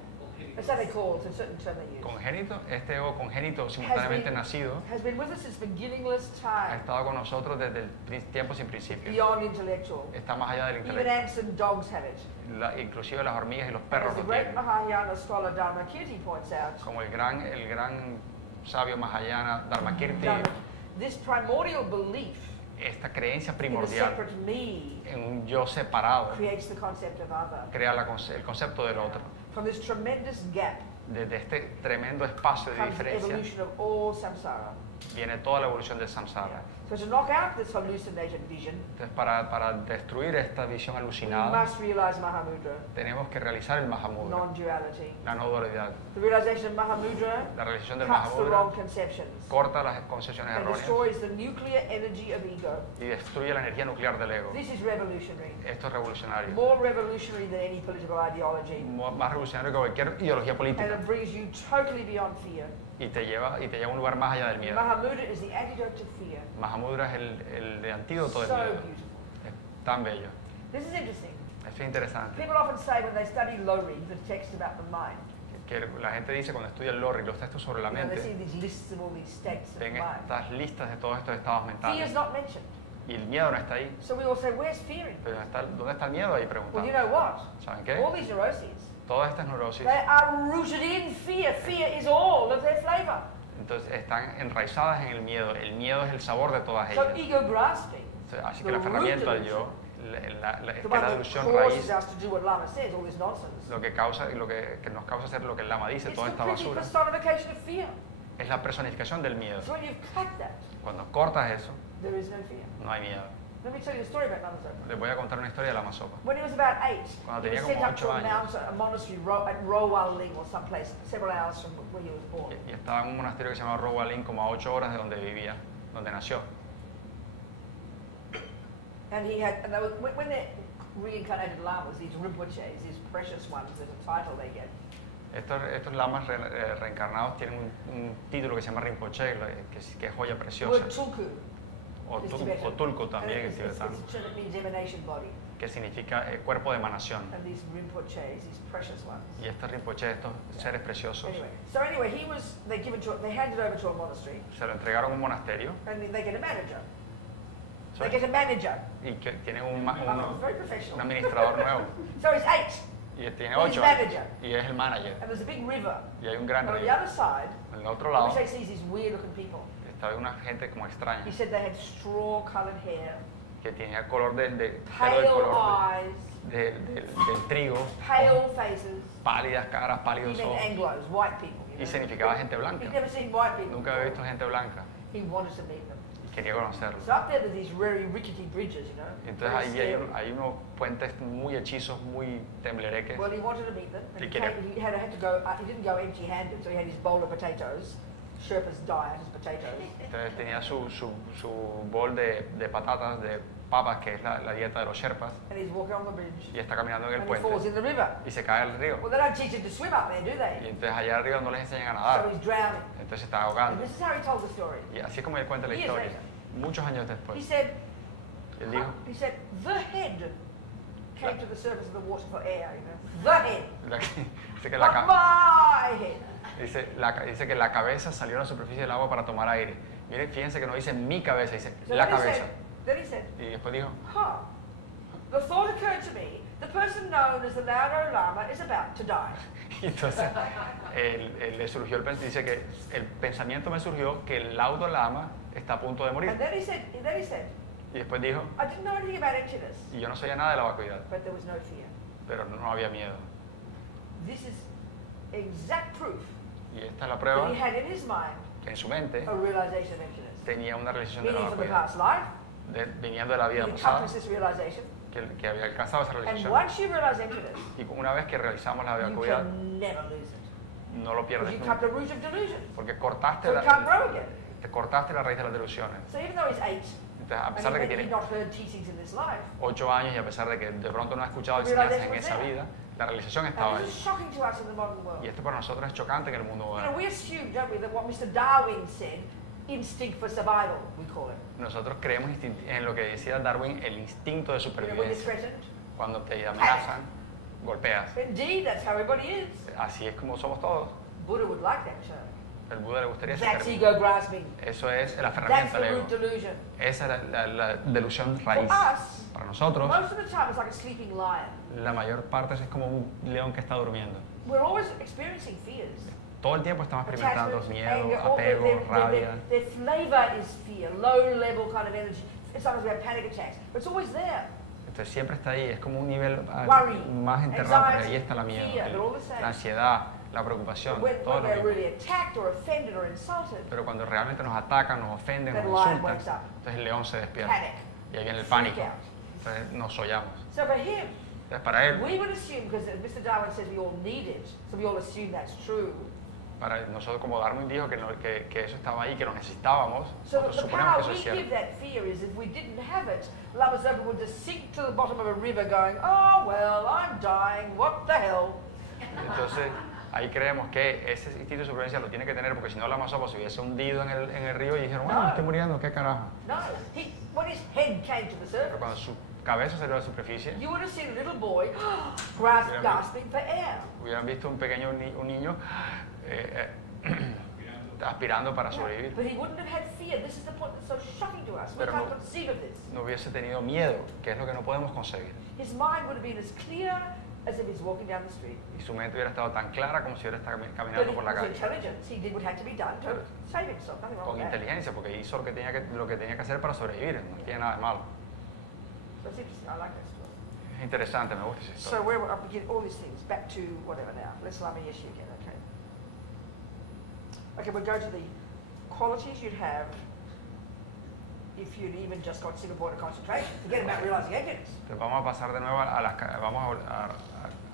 That's how they call it, it's a certain term they use. congénito, este ego congénito simultáneamente nacido, Has been with us since beginningless ha time, estado con nosotros desde el tiempo sin principio. beyond intellectual. Está más allá del Even intelecto. ants and dogs have it. Inclusive las hormigas y los As perros the lo great tienen. Mahayana scholar Dharmakirti points out, Como el gran sabio Mahayana Dharmakirti, this primordial belief esta creencia in a primordial separate me en un yo separado creates the concept of other. crea el concepto del otro. From this tremendous gap Desde este tremendo espacio de comes the diferencia evolution of all samsara. viene toda la evolución del samsara. So to knock out this hallucinated vision, Entonces, para destruir esta visión we alucinada, must realize Mahamudra, tenemos que realizar el Mahamudra, non-duality. la no dualidad. The realization of Mahamudra La realización del cuts the wrong Mahamudra conceptions corta las concepciones and erróneas destroys the nuclear energy of ego. y destruye la energía nuclear del ego. This is revolutionary. Esto es revolucionario. More revolutionary than any political ideology. Más revolucionario que cualquier ideología And política. it brings you totally beyond fear. Y te lleva a un lugar más allá del miedo. Mahamudra is the antidote to fear. Mahamudra es el antídoto del So miedo. beautiful. Es tan bello. This is interesting. Esto es interesante. People often say when they study Lowry, the text about the mind, Que la gente dice cuando estudia el Lorry, los textos sobre la you know, they see mente, these lists of all these states of ven mind. estas listas de todos estos estados Fear is mentales. not mentioned. Y el miedo no está ahí. So we all say, where's fear in? Pero ¿dónde está el miedo ahí? Well, Preguntando. you know what? ¿Saben qué? All these neuroses, Todas estas neurosis they are rooted in fear. Fear is all of their flavor. entonces están enraizadas en el miedo. El miedo es el sabor de todas So ellas. ego grasping, Así the que el aferramiento root al yo, es the que one la that ilusión causes raíz, us to do what Lama says, all this nonsense, lo que nos causa hacer lo que el Lama dice, it's toda the esta complete basura, personification of fear. es la personificación del miedo. So when you've cut that, Cuando cortas eso, there is no fear. no hay miedo. Let me tell you a story about Lama Zopa. Les voy a contar una historia de Lama Zopa. When he was about 8, Cuando he tenía was sent como up to 8 a años. mountain, a monastery at Rowaling or someplace, several hours from where he was born. Y estaba en un monasterio que se llama Rowaling, como a 8 horas de donde vivía, donde nació. And he had, and they were, when they're reincarnated lamas, these Rinpoches, these precious ones, there's a title they get. Estos lamas reencarnados tienen un título que se llama Rinpoche, que es joya The preciosa. word tulku o, It's tu- Tibetan. o tulku And también en it's tibetano, it means emanation body. que significa cuerpo de emanación. And these Rinpoches, these precious ones. Y estos Rinpoche, estos seres preciosos, Anyway, they handed over to a monastery, se lo entregaron a un monasterio and they get a manager. so- They get a manager. y que tienen un Very professional. un administrador nuevo. So he's 8, Y tiene He's 8 manager. y es el manager. and there's a big river. Y hay un gran And on the río. other side, En el otro lado Rinpoche sees these weird-looking people. estaba una gente como extraña He said they had straw-colored hair, que tenía color pelo del pale color eyes, del trigo, pale faces, pálidas caras, he pálidos meant ojos. Anglos, white people. You Y know. significaba gente He'd blanca. never seen white people. Nunca había visto gente blanca He wanted to meet them. y quería conocerlos. So up there, there's these very rickety bridges, you know. Entonces very ahí scary. hay unos puentes muy hechizos, muy temblereques. Well, he wanted to meet them, and He he, quería- came, he had to go. He didn't go empty-handed, so he had his bowl of potatoes. Sherpa's diet is potatoes. Entonces tenía su bol de patatas, de papas, que es la dieta de los Sherpas, And he's walking on the bridge, y está caminando en el and he falls puente in the river. y se cae al río. Well, they don't teach him to swim up there, do Y they? entonces allá arriba no les enseñan a So nadar, he's drowning. entonces se está And ahogando. this is how he told the story. Y así es como él cuenta la Years historia. later. Muchos años He después, said, él dijo, the head came to the surface of the water for air, you know. The head, dice que not my head. dice que la cabeza salió a la superficie del agua para tomar aire. Miren, fíjense que no dice mi cabeza, dice So la then he cabeza. said, then he said, Y después dijo, the thought occurred to me, the person known as the Lao Lama is about to die. y entonces él le surgió dice que el pensamiento me surgió que el Laudo Lama está a punto de morir. And then he said, Y después dijo, I didn't know anything about emptiness, y yo no sabía nada de la vacuidad, but there was no fear. pero no había miedo. This is exact proof Y esta es la that prueba he had in his mind que en su mente a realization of emptiness. tenía una realización de la Meaning from the vacuidad, past life, viniendo de la he vida accomplished pasada, this realization. que había alcanzado esa And realización. once you realize emptiness, Y una vez que realizamos la you vacuidad, can never lose it. no lo Because pierdes you cut the nunca. root of delusion. Porque cortaste So it can't grow again. te cortaste la raíz de las delusiones. So even though he's 8, Entonces, a and pesar de que he'd tiene not heard teachings in this life, 8 años y a pesar de que de pronto no ha escuchado enseñanzas en esa vida, la realización estaba and this ahí. is shocking to us in the modern world. Y esto para nosotros es chocante en el mundo You know, moderno. we assume, don't we, that what Mr. Darwin said, instinct for survival, we call it. Nosotros creemos en lo que decía Darwin, el instinto de You know, when you're supervivencia. threatened. Cuando te amenazan, golpeas. Indeed, that's how everybody is. Así es como somos todos. Buddha would like that term. El Buda le gustaría ese That's término. ego grasping. Eso es el That's aferramiento al the ego. root delusion. Esa es la delusión For raíz. us, Para nosotros, most of the time it's like a sleeping lion. la mayor parte es como un león que está durmiendo. We're always experiencing fears. Todo el tiempo estamos experimentando Attachment, miedo, anger, all apego, rabia. their flavor is fear, low level kind of energy. Sometimes we have panic attacks, but it's always there. Entonces siempre está ahí, es como un nivel Worry, más enterrado, pero anxiety, ahí está la miedo, fear, they're all the same. la ansiedad, la preocupación, When todo lo we're mismo. really attacked or offended or insulted, Pero cuando realmente nos atacan, nos ofenden, That nos lion insultan, wakes up. entonces el león se despierta. panic. Y ahí viene el Freak pánico. out. Entonces nos sollamos. So for him, Entonces para él, we would assume, because Mr. Darwin says we all need it, so we all assume that's true. para nosotros como Darwin dijo que eso estaba ahí, que lo necesitábamos, So nosotros the suponemos power que eso we es give cierto. that fear is if we didn't have it, Lama Zopa would just sink to the bottom of a river going, oh well, I'm dying, what the hell? Entonces ahí creemos que ese instinto de supervivencia lo tiene que tener porque si no la Amazopa se hubiese hundido en el río y dijeron, bueno, me estoy muriendo, qué carajo. No, when his head came to the Pero surface, cuando su cabeza salió a la superficie, you would have seen a little boy Yeah, gasping for air. hubieran visto un pequeño un niño aspirando para sobrevivir. But he wouldn't have had fear. This is the point that's so shocking to us. We Pero can't no- conceive of this. No hubiese tenido miedo, que es lo que no podemos conseguir. His mind would have been as clear as if he's walking down the street. Y su mente hubiera estado tan clara como si hubiera estado But caminando he por la was calle. intelligence. He did what had to be done to save himself. Nothing wrong Con with that. inteligencia, porque hizo lo que tenía que hacer para sobrevivir. No tiene nada de malo. That's interesting. I like that story. Es interesante, me gusta esa So historia. where we're up again, all these things. Back to whatever now. Let's Lama Yeshe again, okay. Okay, we'll go to the qualities you'd have if you'd even just got single point of concentration. Forget about realizing emptiness. Entonces vamos a pasar de nuevo a vamos a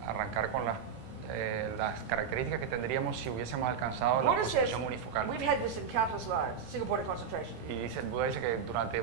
arrancar con las características que tendríamos si hubiésemos alcanzado la Buddha says, concentración unifocal. we've had this in countless lives, single point of concentration. Y el Buda dice que durante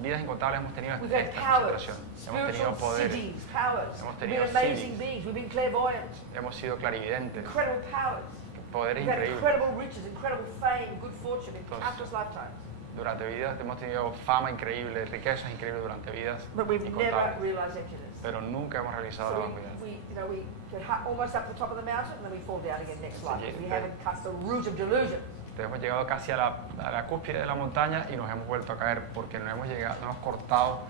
vidas incontables hemos tenido We've had esta powers, concentración. Hemos tenido spiritual poderes, cities, powers. Hemos We've tenido been amazing cities. beings. We've been clairvoyant. hemos sido clarividentes, Incredible powers. poderes We've had increíbles. incredible riches, incredible fame, good fortune in Entonces, countless lifetimes. Durante vidas hemos tenido fama increíble, riquezas increíbles durante vidas But we've never incontables, realized emptiness. pero nunca hemos realizado la So vacuidad. we get almost up the top of the mountain and then we fall down again next life. Sí, We pero- haven't cut the root of delusion. Entonces hemos llegado casi a la cúspide de la montaña y nos hemos vuelto a caer porque no hemos cortado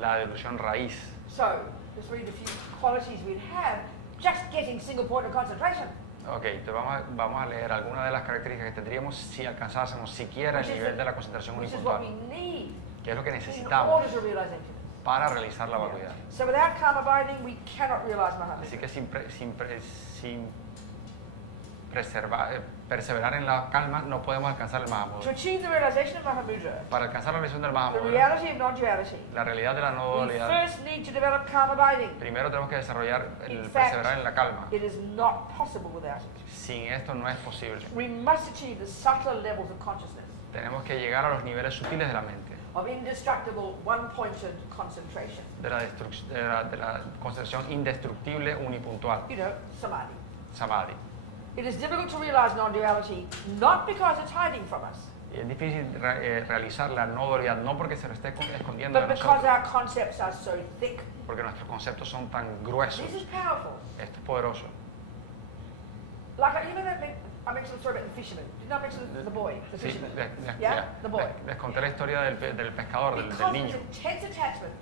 la delusión raíz. So, let's read a few qualities we'd have just getting single point of concentration. Ok, entonces vamos a leer algunas de las características que tendríamos si alcanzásemos siquiera el nivel de la concentración Which is what we unipuntual, need que es lo que in necesitamos order to realize emptiness. para realizar la vacuidad. So without karma binding, we cannot realize Mahamudra. Así que sin perseverar en la calma no podemos alcanzar el To Mahamudra. achieve the realization of Mahamudra, Para alcanzar la realización del the Mahamudra, reality of non-duality, la realidad de la no we dualidad, first need to develop karma binding. primero tenemos que desarrollar el In fact, perseverar en la calma. It is not possible without it. Sin esto no es posible. We must achieve the subtler levels of consciousness, Tenemos que llegar a los niveles sutiles de la mente, of indestructible, one-pointed concentration. de la concentración indestructible unipuntual, You know, samadhi. samadhi. It is difficult to realize non-duality, not because it's hiding from us, Y es difícil realizar la no dualidad, no porque se lo esté escondiendo de but because nosotros, our concepts are so thick. porque nuestros conceptos son tan gruesos. This is powerful. Esto es poderoso. Like, you know that I mentioned the story about the fisherman. Didn't I mention the boy, the Sí, fisherman? ya, The boy. les conté la historia del pescador, del Because of niño, his intense attachment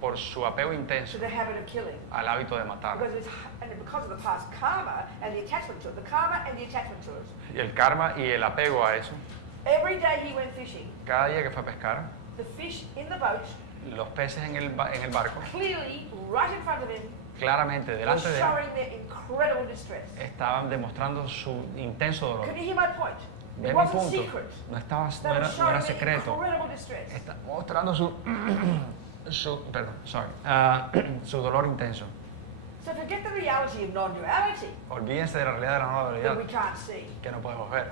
por su apego to intenso the habit of killing, al hábito de matar. because of the past karma and the attachment to it, the karma and the attachment to it. Y el karma y el apego a eso, Every day he went fishing, cada día que fue a pescar, the fish in the boat, los peces en el barco, clearly right in front of him, claramente were delante de él, showing their incredible distress. estaban demostrando su intenso dolor. Can you hear my point? Ve It mi wasn't punto, secret. no They were era showing their secreto, incredible distress. está mostrando su dolor intenso. So forget the reality of non-duality Olvídense de la realidad de la no that we dualidad can't see. que no podemos ver.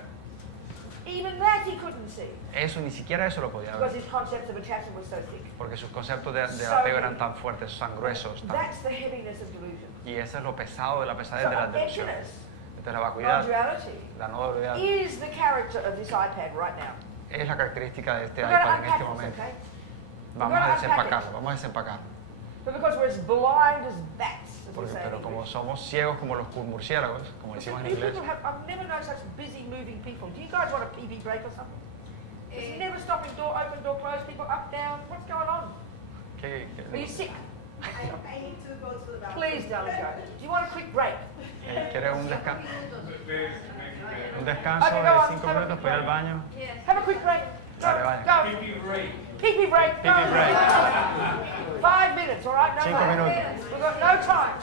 Even that he couldn't see Eso, ni siquiera eso lo podía because ver, his concepts of attachment were so thick. porque sus conceptos de So apego eran tan fuertes, tan gruesos, That's the heaviness of delusion. y eso es lo pesado de la So pesadez de la delusión. emptiness, Entonces la vacuidad, non-duality, la no dualidad, is the character of this iPad right now. es la característica de este We're going to iPad en unpack este this, momento. okay? Vamos a desempacarlo, vamos a desempacarlo. But because we're as blind as bats, as we Porque, say in pero como English. somos ciegos como los murciélagos, como decimos en You inglés, people I've never known such busy moving people. Do you guys want a PB break or something? It's never stopping, door open, door closed, people up, down. What's going on? Are you sick? I need to go to the bathroom. Please, darling, go. Do you want a quick break? ¿Quieres un descanso Okay, go de on, 5 have a minutos para ir al baño? Have a quick break. Go, Dale, vaya. go. PP break. PP break. 5 minutes, all right? No 5 more. minutos. We've got no time.